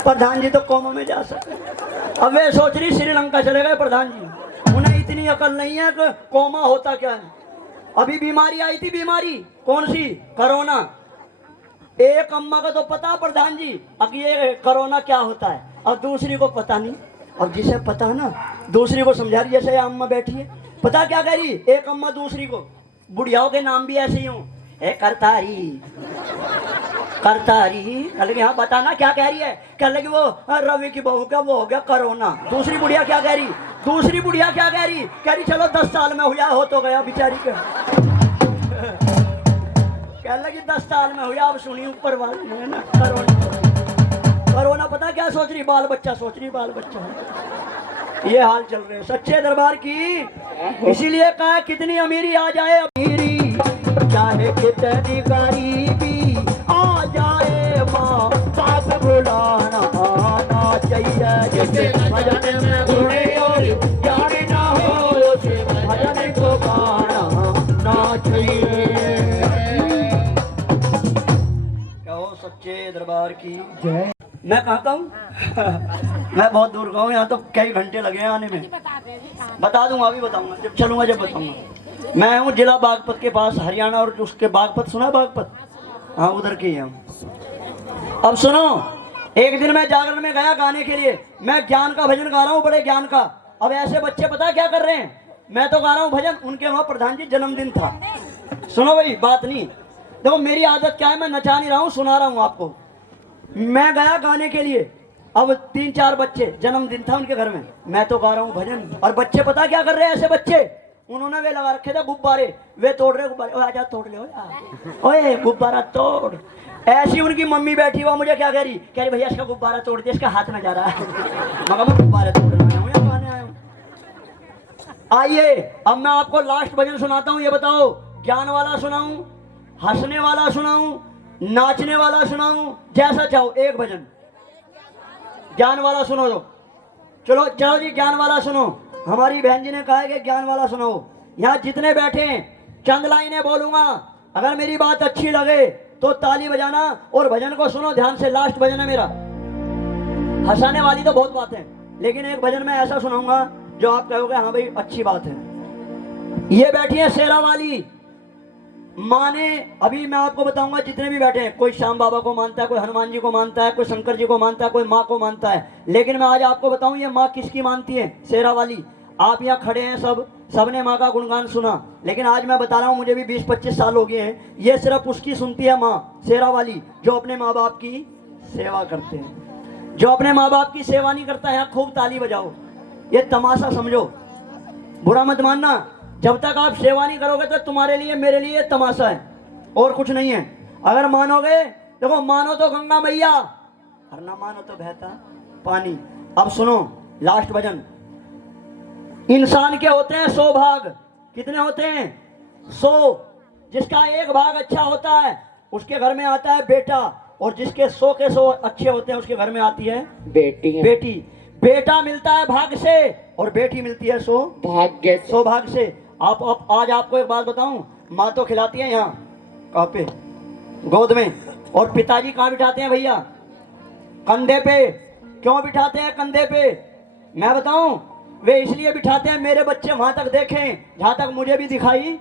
प्रधान जी तो कोमा में जा सके। अब वे सोच रही श्रीलंका चले गए प्रधान जी। उन्हें इतनी अकल नहीं है कि कोमा होता क्या है। अभी बीमारी आई थी, बीमारी कौन सी? कोरोना। एक अम्मा का तो पता प्रधान जी अब ये कोरोना क्या होता है, और दूसरी को पता नहीं। अब जिसे पता है ना दूसरी को समझा रही, जैसे अम्मा बैठी है, पता क्या कह रही एक अम्मा दूसरी को, बुढ़ियाओं के नाम भी ऐसे ही हूँ, ए करतारी करतारी। कह लगी हाँ बताना क्या कह रही है? कह लगी वो रवि की बहू का वो हो गया कोरोना। दूसरी बुढ़िया क्या कह रही? दूसरी बुढ़िया क्या कह रही? कह रही चलो 10 साल में हुआ हो तो गया बेचारी के। कह लगी 10 साल में हुआ, अब सुनी ऊपर वाले ने ना कोरोना। कोरोना पता क्या सोच रही? बाल बच्चा सोच रही, बाल बच्चा। ये हाल चल रहे सच्चे दरबार की। इसीलिए कहा कितनी अमीरी आ जाए, अमीरी चाहे कितनी गरीबी आ जाए, माँ बाप बुलाना आना चाहिए। जिसे भजन में गुणे और ज्ञान ना हो, उसे भजन को गाना ना चाहिए। कहो सच्चे दरबार की जय। मैं कहता हूँ मैं बहुत दूर गया हूँ, यहाँ तो कई घंटे लगे हैं आने में। बता दूंगा, अभी बताऊंगा, जब चलूंगा जब बताऊंगा। मैं हूँ जिला बागपत के पास, हरियाणा, और उसके बागपत सुना बागपत? हाँ उधर के ही हम। अब सुनो, एक दिन मैं जागरण में गया गाने के लिए, मैं ज्ञान का भजन गा रहा हूँ, बड़े ज्ञान का। अब ऐसे बच्चे पता क्या कर रहे हैं, मैं तो गा रहा हूँ भजन, उनके वहाँ प्रधान जी जन्मदिन था। सुनो भाई बात नहीं, देखो मेरी आदत क्या है, मैं नचा नहीं रहा हूँ, सुना रहा हूँ आपको। मैं गया गाने के लिए, अब 3-4 बच्चे, जन्मदिन था उनके घर में, मैं तो गा रहा हूँ भजन, और बच्चे पता क्या कर रहे हैं ऐसे बच्चे, उन्होंने वे लगा रखे थे गुब्बारे, वे तोड़ रहे गुब्बारे। ओए आजा तोड़ ले, ओए गुब्बारा तोड़। ऐसी उनकी मम्मी बैठी हुआ मुझे क्या कह रही भैया इसका गुब्बारा तोड़ दिया, इसका हाथ में जा रहा है। मगर मैं गुब्बारे तोड़ने आया हूँ या गाने आया हूँ। आइए अब मैं आपको लास्ट भजन सुनाता हूँ, ये बताओ ज्ञान वाला सुनाऊं, हंसने वाला सुनाऊं, नाचने वाला सुनाऊं, जैसा चाहो। एक भजन ज्ञान वाला सुनो दो। चलो चलो जी ज्ञान वाला सुनो, हमारी बहन जी ने कहा है कि ज्ञान वाला सुनाओ। यहाँ जितने बैठे हैं चंद लाइनें बोलूंगा, अगर मेरी बात अच्छी लगे तो ताली बजाना और भजन को सुनो ध्यान से। लास्ट भजन है मेरा, हंसाने वाली तो बहुत बात है, लेकिन एक भजन मैं ऐसा सुनाऊंगा जो आप कहोगे हाँ भाई अच्छी बात है। ये बैठी है शेरा वाली माँ ने, अभी मैं आपको बताऊंगा जितने भी बैठे हैं, कोई श्याम बाबा को मानता है, कोई हनुमान जी को मानता है, कोई शंकर जी को मानता है, कोई माँ को मानता है, लेकिन मैं आज आपको बताऊं ये माँ किसकी मानती है, शेरा वाली। आप यहाँ खड़े हैं सबने माँ का गुणगान सुना, लेकिन आज मैं बता रहा हूँ मुझे भी 20-25 साल हो गए हैं, ये सिर्फ उसकी सुनती है माँ शेरा वाली जो अपने माँ बाप की सेवा करते हैं। जो अपने माँ बाप की सेवा नहीं करता है खूब ताली बजाओ, ये तमाशा समझो, बुरा मत मानना। जब तक आप सेवा नहीं करोगे तो तुम्हारे लिए मेरे लिए तमाशा है और कुछ नहीं है। अगर मानोगे, देखो मानो तो गंगा मैया और ना मानो तो बहता पानी। अब सुनो लास्ट भजन। इंसान के होते हैं 100 भाग, कितने होते हैं 100। जिसका एक भाग अच्छा होता है उसके घर में आता है बेटा, और जिसके 100 के 100 अच्छे होते हैं उसके घर में आती है बेटी। बेटा मिलता है भाग से और बेटी मिलती है 100 भाग से। आप आज आपको एक बात बताऊं, माँ तो खिलाती है यहाँ कहाँ पे, गोद में, और पिताजी कहाँ बिठाते हैं भैया, कंधे पे। क्यों बिठाते हैं कंधे पे, मैं बताऊं, वे इसलिए बिठाते हैं मेरे बच्चे वहां तक देखें जहां तक मुझे भी दिखाई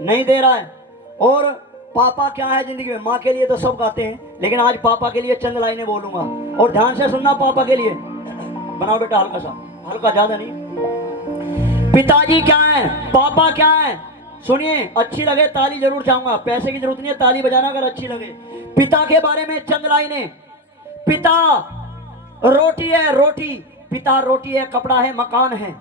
नहीं दे रहा है। और पापा क्या है जिंदगी में, माँ के लिए तो सब गाते हैं, लेकिन आज पापा के लिए चंद लाइनें बोलूंगा, और ध्यान से सुनना। पापा के लिए बनाओ बेटा हल्का सा, हल्का ज्यादा नहीं। पिताजी क्या है, पापा क्या है, सुनिए, अच्छी लगे ताली जरूर चाहूंगा, पैसे की जरूरत नहीं है, ताली बजाना अगर अच्छी लगे। पिता के बारे में चंद लाइनें। पिता रोटी है, रोटी, पिता रोटी है, कपड़ा है, मकान है।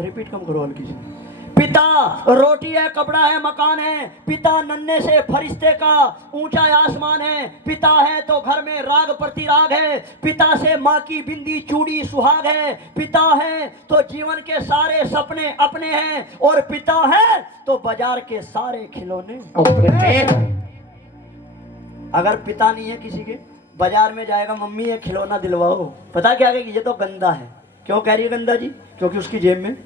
रिपीट कम करो हल्की से। पिता रोटी है, कपड़ा है, मकान है। पिता नन्हे से फरिश्ते का ऊंचा आसमान है। पिता है तो घर में राग प्रतिराग है। पिता से माँ की बिंदी चूड़ी सुहाग है। पिता है तो जीवन के सारे सपने अपने हैं, और पिता है तो बाजार के सारे खिलौने अपने। अगर पिता नहीं है किसी के, बाजार में जाएगा, मम्मी ये खिलौना दिलवाओ, पता क्या कहेगी, ये तो गंदा है। क्यों कह रही है गंदा जी, क्योंकि उसकी जेब में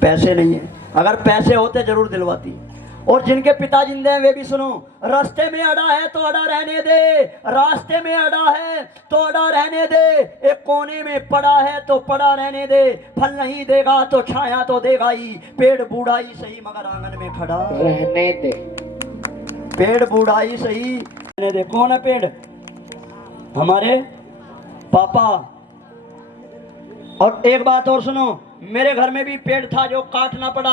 पैसे नहीं है। अगर पैसे होते जरूर दिलवाती। और जिनके पिता जिंदे हैं वे भी सुनो। रास्ते में अड़ा है तो अड़ा रहने दे, रास्ते में अड़ा है तो अड़ा रहने दे, एक कोने में पड़ा है तो पड़ा रहने दे, फल नहीं देगा तो छाया तो देगा ही, पेड़ बूढ़ा ही सही मगर आंगन में खड़ा रहने दे। पेड़ बूढ़ा ही सही रहने दे। कौन है पेड़? हमारे पापा। और एक बात और सुनो, मेरे घर में भी पेड़ था जो काटना पड़ा।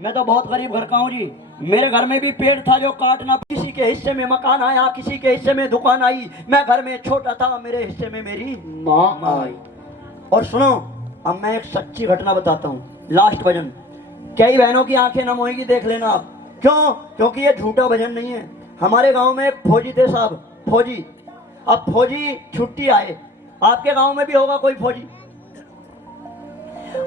मैं तो बहुत गरीब घर का हूँ जी। मेरे घर में भी पेड़ था जो काटना, किसी के हिस्से में मकान आया, किसी के हिस्से में दुकान आई, मैं घर में छोटा था, मेरे हिस्से में मेरी माँ आई। और सुनो, अब मैं एक सच्ची घटना बताता हूँ, लास्ट भजन। कई बहनों की आंखें नम होगी, देख लेना आप। क्यों? क्योंकि ये झूठा भजन नहीं है। हमारे गांव में एक फौजी थे साहब, फौजी। अब फौजी छुट्टी आए, आपके गांव में भी होगा कोई फौजी।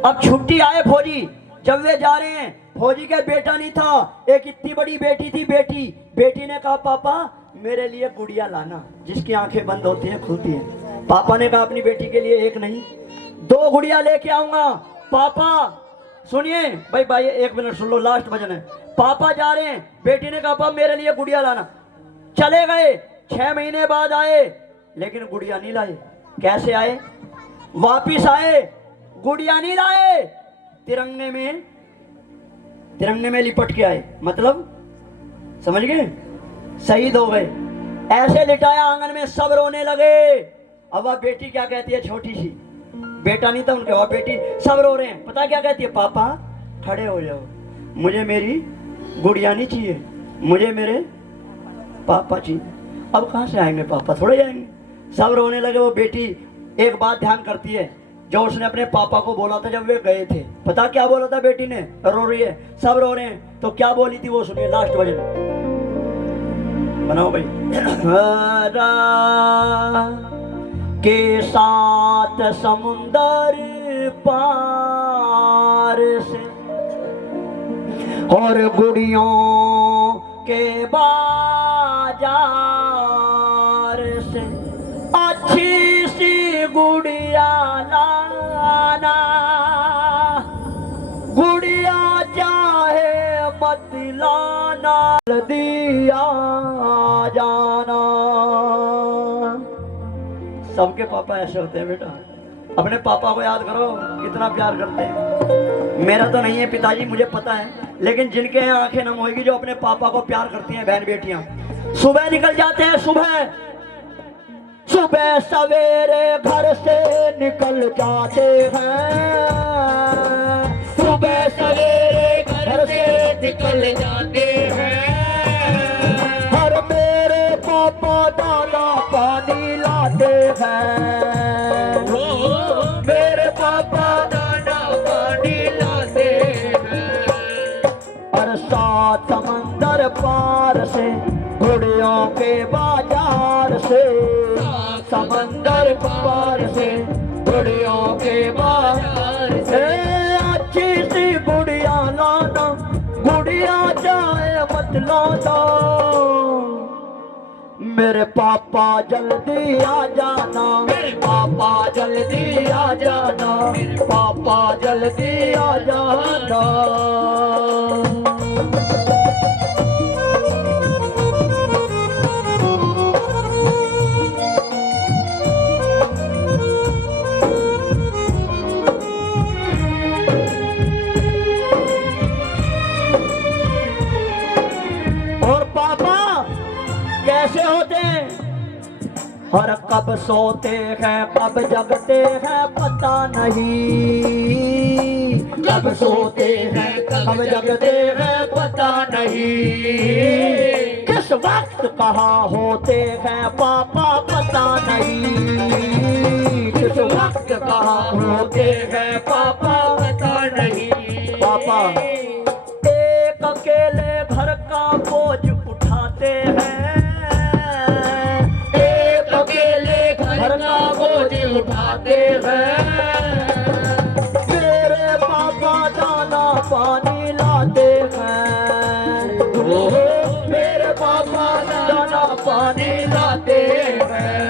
अब छुट्टी आए फौजी, जब वे जा रहे हैं, फौजी का बेटा नहीं था, एक इतनी बड़ी बेटी थी। बेटी ने कहा पापा मेरे लिए गुड़िया लाना, जिसकी आंखें बंद होती हैं खुलती हैं। पापा ने कहा अपनी बेटी के लिए एक नहीं 2 गुड़िया लेके आऊंगा। पापा सुनिए भाई एक मिनट सुन लो, लास्ट भजन है। पापा जा रहे हैं, बेटी ने कहा पापा मेरे लिए गुड़िया लाना। चले गए, 6 महीने बाद आए, लेकिन गुड़िया नहीं लाए। कैसे आए? वापिस आए, गुड़िया नहीं लाए, तिरंगे में लिपट के आए। मतलब समझ गए? शहीद हो गए। ऐसे लिटाया आंगन में, सब रोने लगे। अब वह बेटी क्या कहती है, छोटी सी, बेटा नहीं था उनके, वह बेटी, सब रो रहे हैं। पता क्या कहती है? पापा खड़े हो जाओ, मुझे मेरी गुड़िया नहीं चाहिए, मुझे मेरे पापा चाहिए। अब कहाँ से आएंगे पापा, थोड़े जाएंगे। सब रोने लगे। वो बेटी एक बात ध्यान करती है, जो उसने अपने पापा को बोला था जब वे गए थे। पता क्या बोला था बेटी ने? रो रही है, सब रो रहे हैं, तो क्या बोली थी वो सुनिए, लास्ट भजन बनाओ भाई। के साथ समुंदर पार से और गुड़ियों के बाजार से अच्छी सी गुड़िया लाना, गुड़िया चाहे मत लाना, दिया जाना। सबके पापा ऐसे होते हैं बेटा। अपने पापा को याद करो कितना प्यार करते हैं। मेरा तो नहीं है पिताजी, मुझे पता है, लेकिन जिनके यहाँ आंखें नम होगी, जो अपने पापा को प्यार करती हैं बहन बेटियां। सुबह निकल जाते हैं, सुबह सवेरे घर से निकल जाते हैं, सुबह सवेरे घर से निकल जाते हैं। हर मेरे पापा दाना पानी लाते हैं, मेरे पापा दाना पानी लाते हैं। और 7 समंदर पार से गुड़ियों के बाजार से, समंदर पार से गुड़ियों के बाजार से अच्छी सी गुड़िया लाना, गुड़िया चाहे मत लाना। मेरे पापा जल्दी आ जाना, मेरे पापा जल्दी आ जाना, मेरे पापा जल्दी आ जाना। कैसे होते हैं और कब सोते हैं कब जगते हैं पता नहीं, कब सोते हैं कब जगते हैं पता नहीं, किस वक्त कहाँ होते हैं पापा पता नहीं, किस वक्त कहाँ होते हैं पापा पता नहीं। पापा एक अकेले घर का बोझ उठाते हैं, घर का बोझ उठाते हैं। मेरे पापा दाना पानी लाते हैं, मेरे पापा दाना पानी लाते हैं।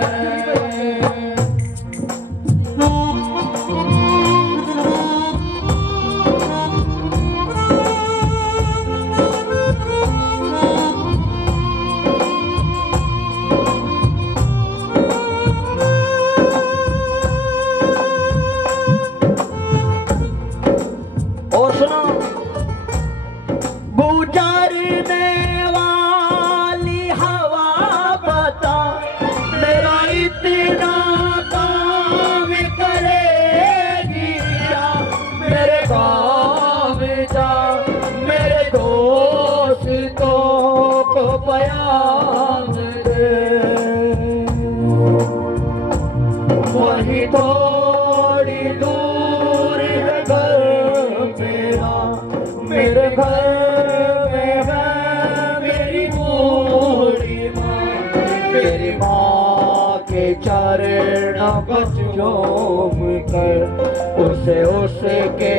थोड़ी दूर है घर मेरा, मेरे घर में है मेरी बूढ़ी माँ, मेरी माँ के चरणों को चूम कर उसे उसके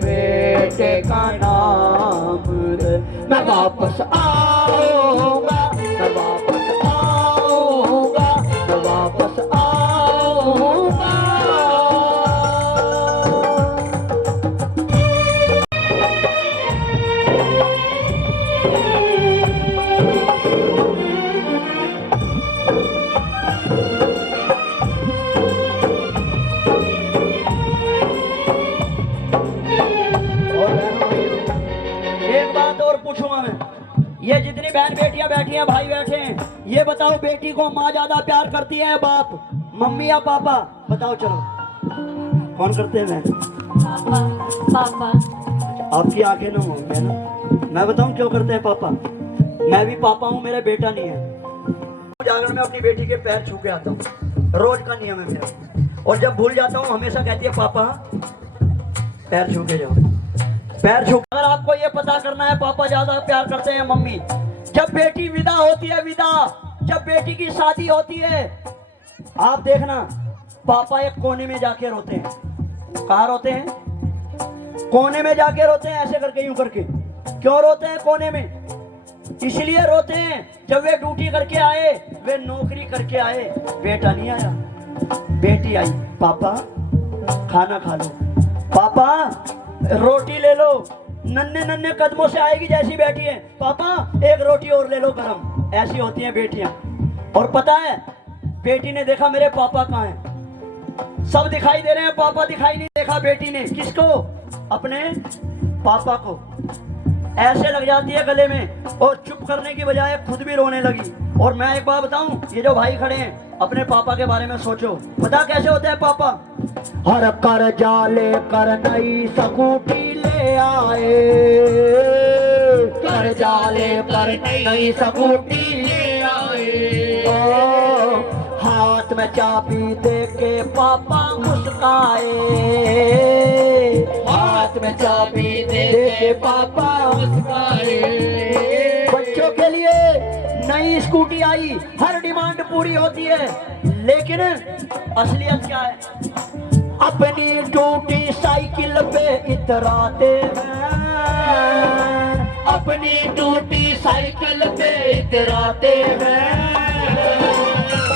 बेटे का नाम दे। मैं वापस आऊंगा, मैं वापस आऊंगा, मैं वापस आऊंगा। एक बात और पूछूंगा मैं, ये जितनी बहन बेटियां बैठी हैं, भाई बैठे हैं, ये बताओ बेटी को माँ ज्यादा प्यार करती है बाप, मम्मी या पापा? बताओ चलो, कौन करते हैं? पापा। आपकी आंखें ना होंगी है ना? मैं बताऊं क्यों करते हैं पापा? मैं भी पापा हूँ, मेरा बेटा नहीं है। जाकर मैं अपनी बेटी के पैर छू के आता हूँ, रोज का नियम है मेरा। और जब भूल जाता हूँ हमेशा कहती है पापा पैर छू के जाओ, पैर छू। अगर आपको ये पता करना है पापा ज्यादा प्यार करते हैं मम्मी, जब बेटी विदा होती है, विदा, जब बेटी की शादी होती है, आप देखना पापा एक कोने में जाके रोते हैं। कहाँ रोते हैं? कोने में जाके रोते हैं, ऐसे करके, यूं करके। क्यों रोते हैं कोने में? इसलिए रोते हैं जब वे ड्यूटी करके आए, वे नौकरी करके आए, बेटा नहीं आया, बेटी आई। पापा खाना खा लो, पापा रोटी ले लो, नन्हे नन्हे कदमों से आएगी जैसी बैठी है, पापा एक रोटी और ले लो गरम। ऐसी होती हैं बेटियां। और पता है बेटी ने देखा मेरे पापा कहाँ हैं, सब दिखाई दे रहे हैं, पापा दिखाई नहीं। देखा बेटी ने किसको? अपने पापा को। ऐसे लग जाती है गले में और चुप करने की बजाय खुद भी रोने लगी। और मैं एक बात बताऊं, ये जो भाई खड़े हैं अपने पापा के बारे में सोचो, पता कैसे होते हैं पापा? हर कर जाले कर नई स्कूटी ले आए, कर जाले कर नई स्कूटी ले आए, हाथ में चाबी दे के पापा मुस्काए, हाथ में चाबी दे के पापा मुस्काए। बच्चों के लिए नई स्कूटी आई, हर डिमांड पूरी होती है, लेकिन असलियत क्या है? अपनी टूटी साइकिल पे इतराते हैं, अपनी टूटी साइकिल पे इतराते हैं।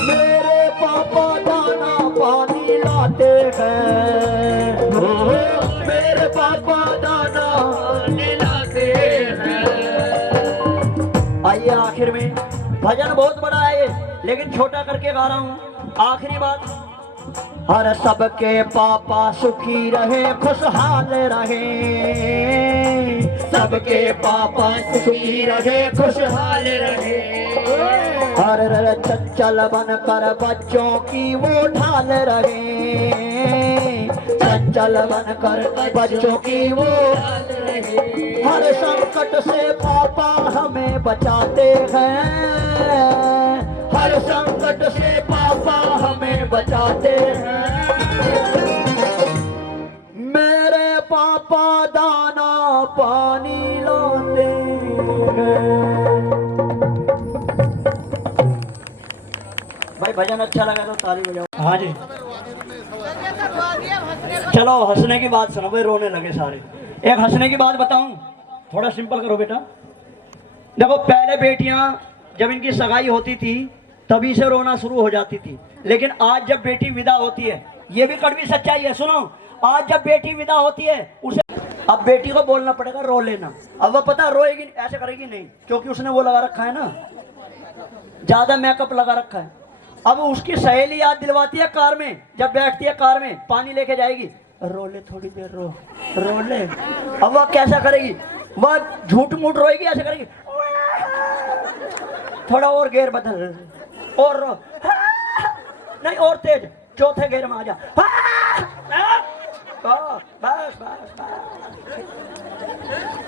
मेरे पापा दाना पानी लाते हैं, मेरे पापा दाना पानी लाते हैं। आइए आखिर में, भजन बहुत बड़ा है ये, लेकिन छोटा करके गा रहा हूँ। आखिरी बात, हर सबके पापा सुखी रहे, खुशहाल रहे, सबके पापा सुखी रहे, खुशहाल रहे। हर चंचल बनकर बच्चों की वो ढाल रहे, चंचल बनकर बच्चों की वो ढाल रहे। हर संकट से पापा हमें बचाते हैं, हर संकट से पापा हमें बचाते हैं। मेरे पापा दाना पानी लाते हैं। भाई भजन अच्छा लगा तो ताली बजाओ। हाँ जी, चलो हंसने की बात सुनो, भाई रोने लगे सारे। एक हंसने की बात बताऊं, थोड़ा सिंपल करो बेटा। देखो पहले बेटियां जब इनकी सगाई होती थी तभी से रोना शुरू हो जाती थी, लेकिन आज जब बेटी विदा होती है, ये भी कड़वी सच्चाई है, सुनो, आज जब बेटी विदा होती है उसे अब बेटी को बोलना पड़ेगा रो लेना। अब वो पता रोएगी, ऐसे करेगी नहीं, क्योंकि उसने वो लगा रखा है ना, ज्यादा मेकअप लगा रखा है। अब उसकी सहेली याद दिलवाती है कार में, जब बैठती है कार में, पानी लेके जाएगी, रो ले थोड़ी देर, रो ले। अब वह कैसा करेगी? वह झूठ मूठ रोएगी, ऐसे करेगी, थोड़ा और गेयर बदल, और रो, नहीं और तेज, चौथे गेयर में आ जा, बस बस।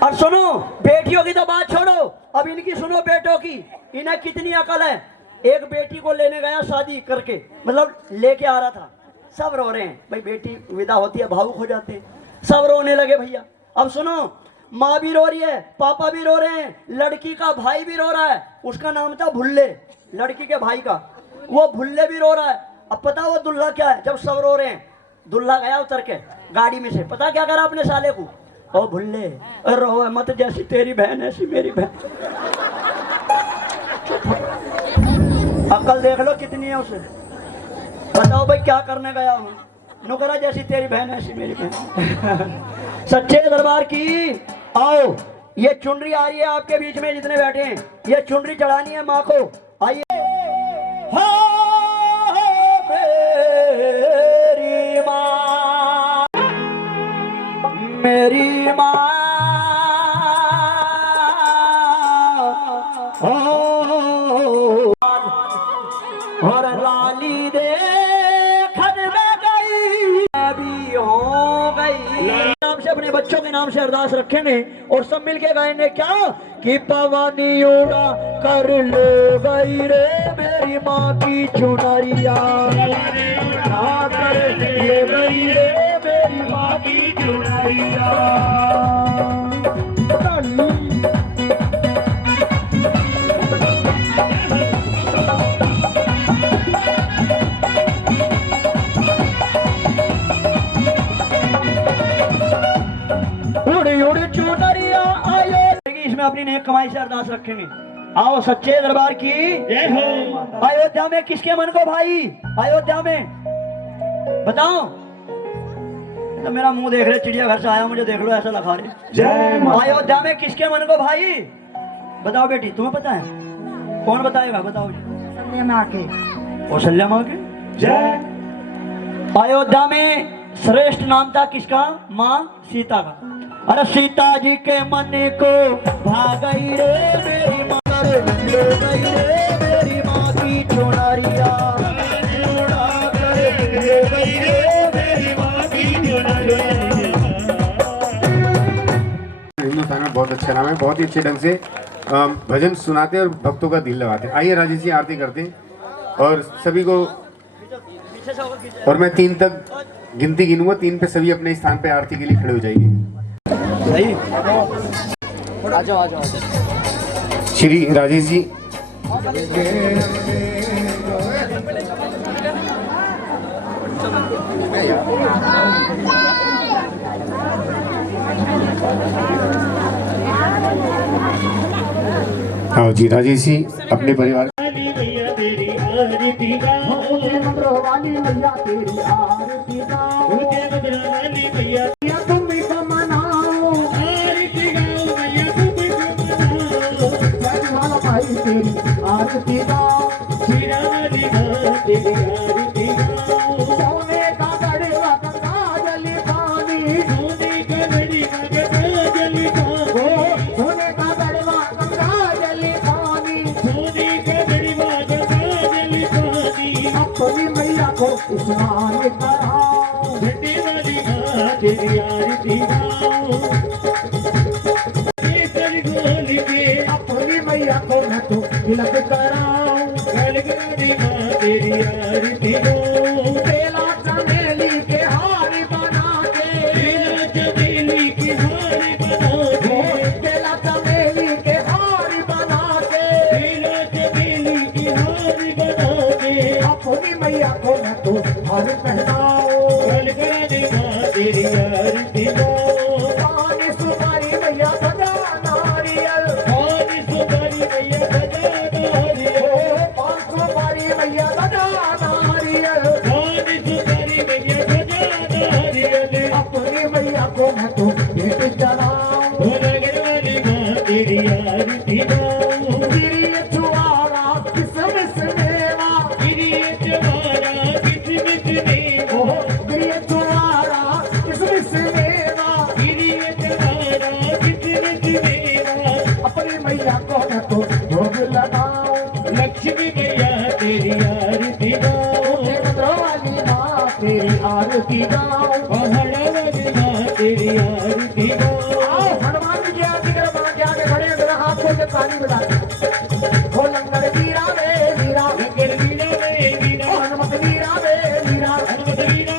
और सुनो, बेटियों की तो बात छोड़ो, अब इनकी सुनो बेटों की। इन्हें कितनी अकल है। एक बेटी को लेने गया शादी करके, मतलब लेके आ रहा था, सब रो रहे हैं भाई, बेटी विदा होती है भावुक हो जाते हैं, सब रोने लगे भैया। अब सुनो, माँ भी रो रही है, पापा भी रो रहे हैं, लड़की का भाई भी रो रहा है, उसका नाम था भुल्ले, लड़की के भाई का, वो भुल्ले भी रो रहा है। अब पता वो दुल्हा क्या है, जब सब रो रहे हैं दुल्हा गया उतर के गाड़ी में से, पता क्या करा अपने साले को, ओ भुल्ले रो मत, जैसी तेरी बहन ऐसी मेरी बहन। अकल देख लो कितनी है उसे, बताओ भाई क्या करने गया हूँ, नुकरा जैसी तेरी बहन ऐसी मेरी बहन। सच्चे दरबार की आओ, ये चुनरी आ रही है आपके बीच में जितने बैठे हैं, ये चुनरी चढ़ानी है माँ को, आइए। मेरी माँ, मेरी माँ, और लाली दे नाम से अपने बच्चों के नाम से अरदास रखेंगे और सब मिलके गाएंगे क्या कि पवानी उड़ा कर ले गई रे मेरी माँ की चुनरिया, उड़ा कर ले गई रे मेरी माँ की चुनरिया। इसमें अपनी नेक कमाई से अरदास रखेंगे। आओ सच्चे दरबार की जय हो। अयोध्या में किसके मन को भाई, अयोध्या में बताओ, तो मेरा मुंह देख रहे, चिड़ियाघर से आया मुझे देख लो ऐसा लगा रहे। जय अयोध्या में किसके मन को भाई, बताओ बेटी तुम्हें पता है, कौन बताएगा, बताओ जी। कौशल्या माँ के जय। अयोध्या में श्रेष्ठ नाम था किसका, माँ सीता का। अरे सीता जी के मन को भागई रे मेरी माँ, ले गई रे मेरी माँ की चुनरिया, उड़ा कर ले गई रे मेरी माँ की चुनरिया। हिंदुस्तान में बहुत अच्छा नाम है, बहुत ही अच्छे ढंग से भजन सुनाते और भक्तों का दिल लगाते। आइए राजेश जी आरती करते और सभी को, और मैं 3 तक गिनती गिनूंगा, 3 पे सभी अपने स्थान पे आरती के लिए खड़े हो जाइए। सही, आ जाओ। श्री राजेश जी आओ जी, राजेश जी अपने परिवार आरती गाओ, सोने का गढ़वा गंगा जल पानी, सोने का गढ़वा गंगा जल पानी, अपनी मैया को स्नान कराओ, तेरी आरती गाओ, अपनी मैया को मैं तो तिलक कराऊं, तेरी आरती गाऊं, बेला चमेली के हार बना के, बेला चमेली के हार बना के, बेला चमेली के हार बना के, बेला चमेली के हार बना के, अपनी मैया को मैं तो हार पहनाऊं, तेरी आरती गाऊं, पानी सुपारी मैया सजा नारियल, पानी सुपारी मैया सजा नारियल, 500 बारी मैया सजा नारियल, पानी सुपारी मैया सजा नारियल, अपनी मैया को मैं तो भेंट चढ़ाऊं, तेरी आरती गाऊं, गिरी छुआरा किसमिस मेवा, गिरी छुआरा किसमिस मेवा, गिरी छुआरा किसमिस मेवा, गिरी छुआरा किसमिस मेवा, अपनी मैया को मैं तो भोग लगाऊं, लक्ष्मी मैया तेरी आरती गाऊं, वाली माँ तेरी आरती गाऊं, पहाड़ वाली माँ तेरी आरती गाऊं। हनुमान जी की आरती कर के आगे खड़े हैं, हाथ खोल के ताली बजाते, हो लंगर वीरा वे वीरा, लंगर वीरा वे वीरा, हनुमत वीरा वे वीरा, हनुमत वीरा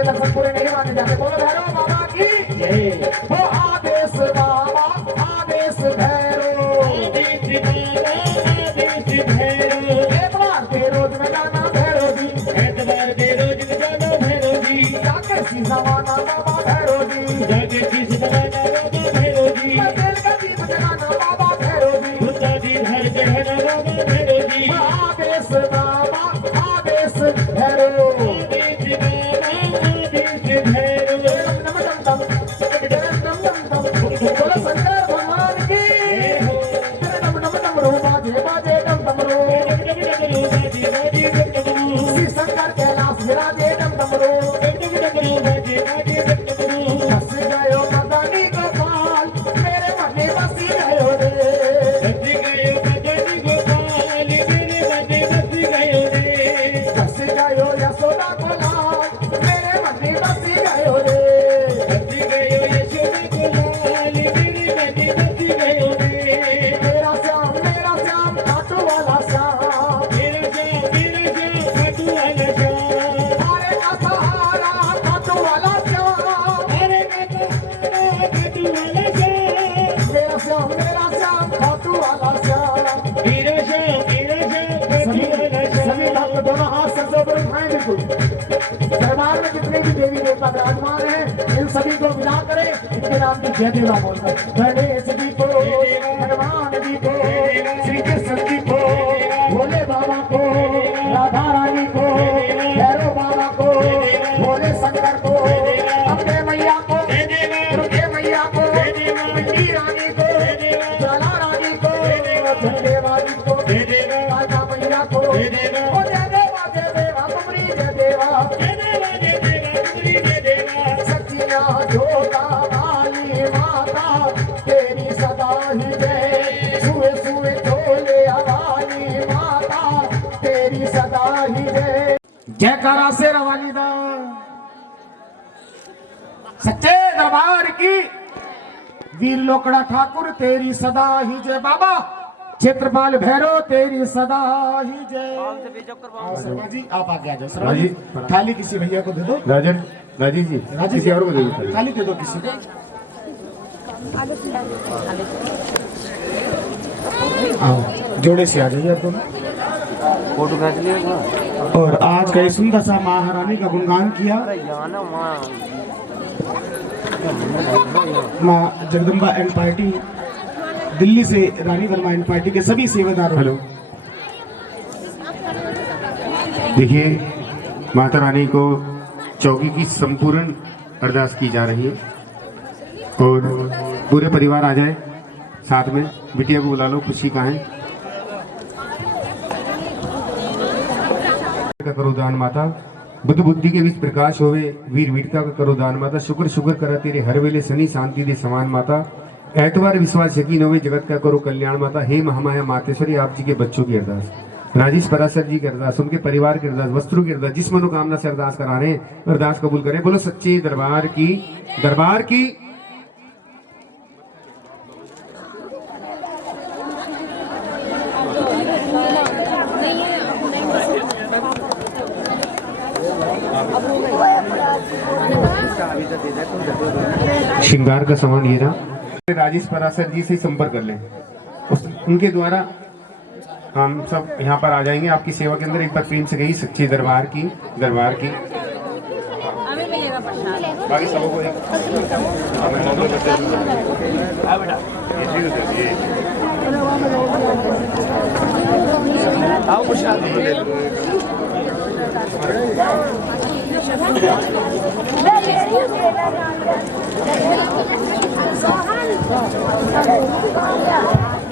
के दर्शन पूरे नहीं माने जाते। बोलो भैरव बाबा की जय। हो आदेश बाबा आदेश भैरव, एतवार के रोज में जाना भैरव जी, एतवार के रोज में जाना भैरव जी, जाके सीधा माना बाबा भैरव जी, जाके सीधा माना बाबा भैरव जी, दिल का दीप जगाना बाबा भैरव जी, बुद्धा दी हर जगह बाबा भैरव जी। आदेश बाबा आदेश भैरव, आदेश बाबा आदेश भैरव, नम नम नम बोलो शंकर भगवान की, नम नम नम रो बाजे बाजे डम डम रो, श्री शंकर कैलाश विराजे डम डम रो, बस गयो मदनी गोपाल मेरे मन में बसी गयो रे, बस गयो मदनी गोपाल मेरे मन में बसी गयो रे, बस गयो यशोदा को लाल मेरे मन में बसी गयो रे, बस गयो यशोदा को लाल मेरे मन में बसी गयो रे, मेरा श्याम खाटू वाला श्याम, मेरा श्याम खाटू वाला श्याम, हरे का सहारा खाटू वाला श्याम, हरे का सहारा खाटू वाला श्याम, मेरा श्याम खाटू वाला श्याम, मेरा श्याम खाटू वाला श्याम। सभी भक्त दोनों हाथ सर से ऊपर उठाएं बिल्कुल। दरबार में जितने भी देवी देवता विराजमान हैं इन सभी को विदा करें, इनके नाम की जय देवा बोलकर। गणेश जी को, हनुमान जी को, श्री कृष्ण जी को, भोले बाबा को, राधा रानी को, भैरव बाबा को, भोले शंकर को, अम्बे मैया को, दुर्गे मैया को, पिंडी रानी को, ज्वाला रानी को, झंडे वाली को, राजा मैया को, ओ जय देवा तुमरी जय देवा, सच्चिया जोता वाली माता तेरी सदा ही जय, सुए सुए चोले वाली माता तेरी सदा ही जय। जयकारा से रवानी दा सच्चे दरबार की, वीर लोकड़ा ठाकुर तेरी सदा ही जय। बाबा क्षेत्रपाल भैरव तेरी सदा ही जय। आओ शर्मा जी आप आगे आ जाओ। शर्मा जी थाली किसी भैया को दे दो। राजीव जी किसी और को दे दो, थाली दे दो किसी को। आओ जोड़े से आ जाइए आप दोनों। फोटो खींच लिया और आज का सुंदर सा महारानी का गुणगान किया। माँ जगदम्बा एंड पार्टी दिल्ली से, रानी वर्मा एंड पार्टी के सभी सेवादार। हेलो, देखिए माता रानी को चौकी की संपूर्ण अरदास की जा रही है और पूरे परिवार आ जाए साथ में। बिटिया को बुला लो, खुशी कहाँ है। करो दान माता, बुद्ध बुद्धि के बीच प्रकाश होवे, वीर वीरता का करो दान माता, शुक्र शुक्र करा तेरे हर वेले सनी शांति दे समान माता, ऐतवार विश्वास यकीन होवे, जगत का करो कल्याण माता। हे महामाया मातेश्वरी, आप जी के बच्चों की अरदास, राजेश पराशर जी की अरदास, उनके परिवार की अरदास, वस्त्रों की अरदास, जिस मनोकामना से अरदास करा रहे हैं अरदास कबूल करें। बोलो सच्चे दरबार की, दरबार की। श्रृंगार का सामान ये रहा। राजेश पराशर जी से संपर्क कर लें, उनके द्वारा हम सब यहाँ पर आ जाएंगे आपकी सेवा के अंदर। एक बार प्रेम से कही सच्ची दरबार की, दरबार की। बाकी सबों को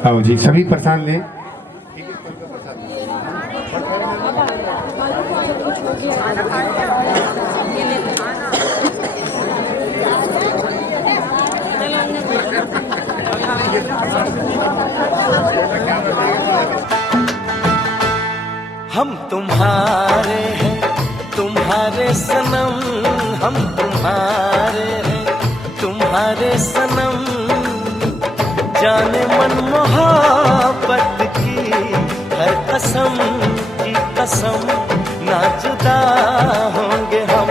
आओ जी, सभी प्रसाद लें। हम तुम्हारे हैं, तुम्हारे सनम, हम तुम्हारे हैं, तुम्हारे सनम, जाने मन मोहब्बत की हर कसम की कसम, ना जुदा होंगे हम।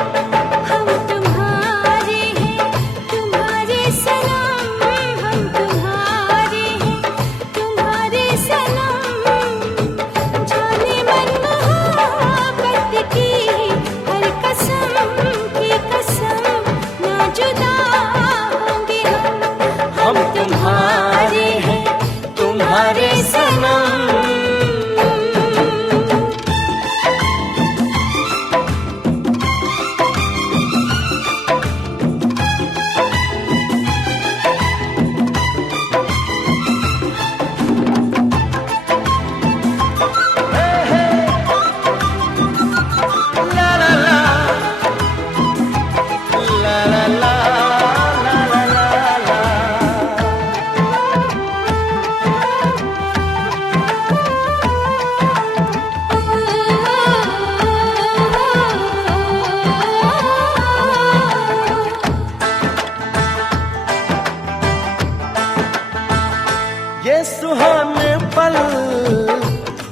ये सुहाने पल,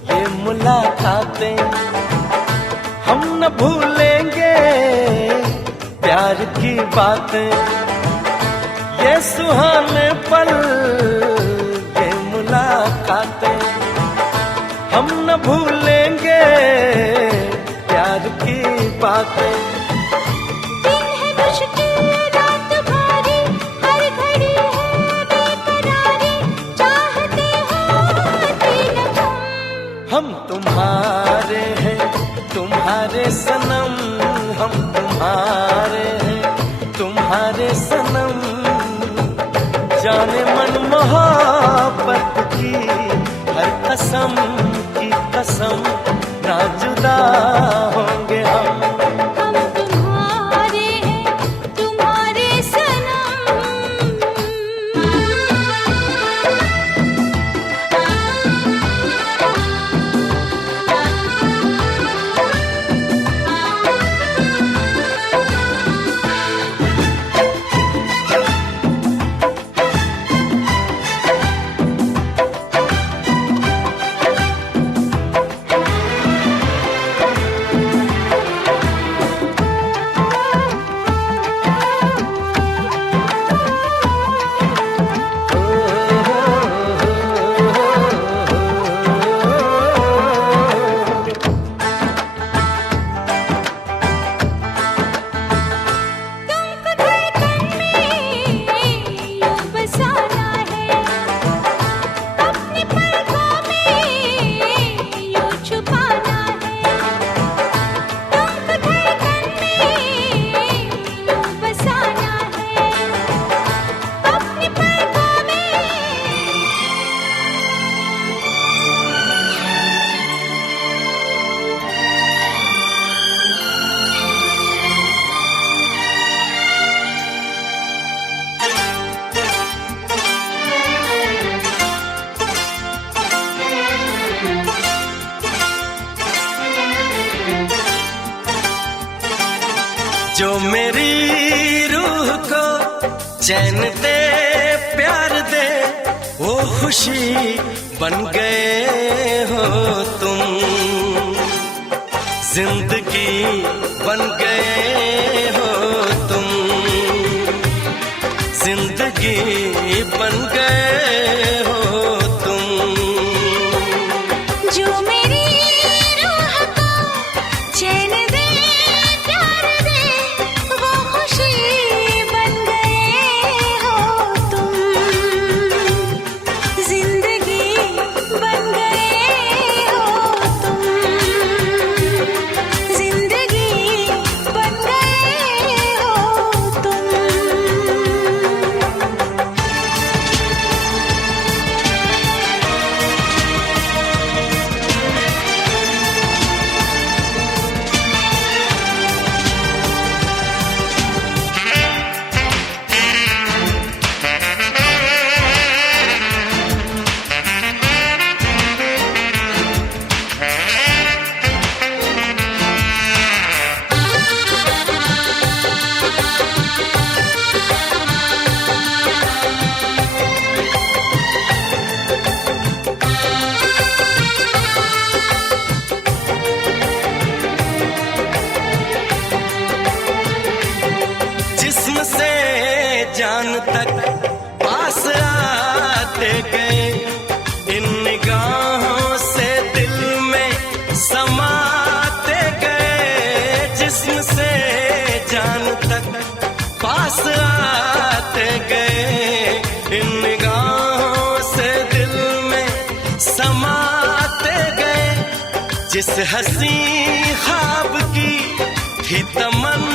ये मुलाकातें हम न भूलेंगे प्यार की बातें। ये सुहाने पल, ये मुलाकातें हम न भूलेंगे प्यार की बातें। दिन है मुश्किल रात भारी, हर घड़ी है बेकरारी, चाहते हो दिन हम तुम्हारे हैं तुम्हारे सनम, हम तुम्हारे हैं तुम्हारे सनम। जाने मन मोहब्बत की हर कसम की कसम, ना जुदा होंगे हम। हम तुम्हारे हैं तुम्हारे सनम। जो मेरी रूह को चैन दे प्यार दे, वो खुशी बन गए हो तुम। जिंदगी बन गए हो तुम, जिंदगी बन गए हो तुम। जो मेरी रूह को चैन दे प्यार दे, वो खुशी बन गए हो तुम। जिंदगी बन गए हो तुम, जिंदगी बन गए हो तुम। जिस्म से जान तक पास आते गए, इन निगाहों से दिल में समाते गए। जिस्म से जान तक पास आते गए, इन निगाहों से दिल में समाते गए। जिस हसी ख्वाब की थी तमन्ना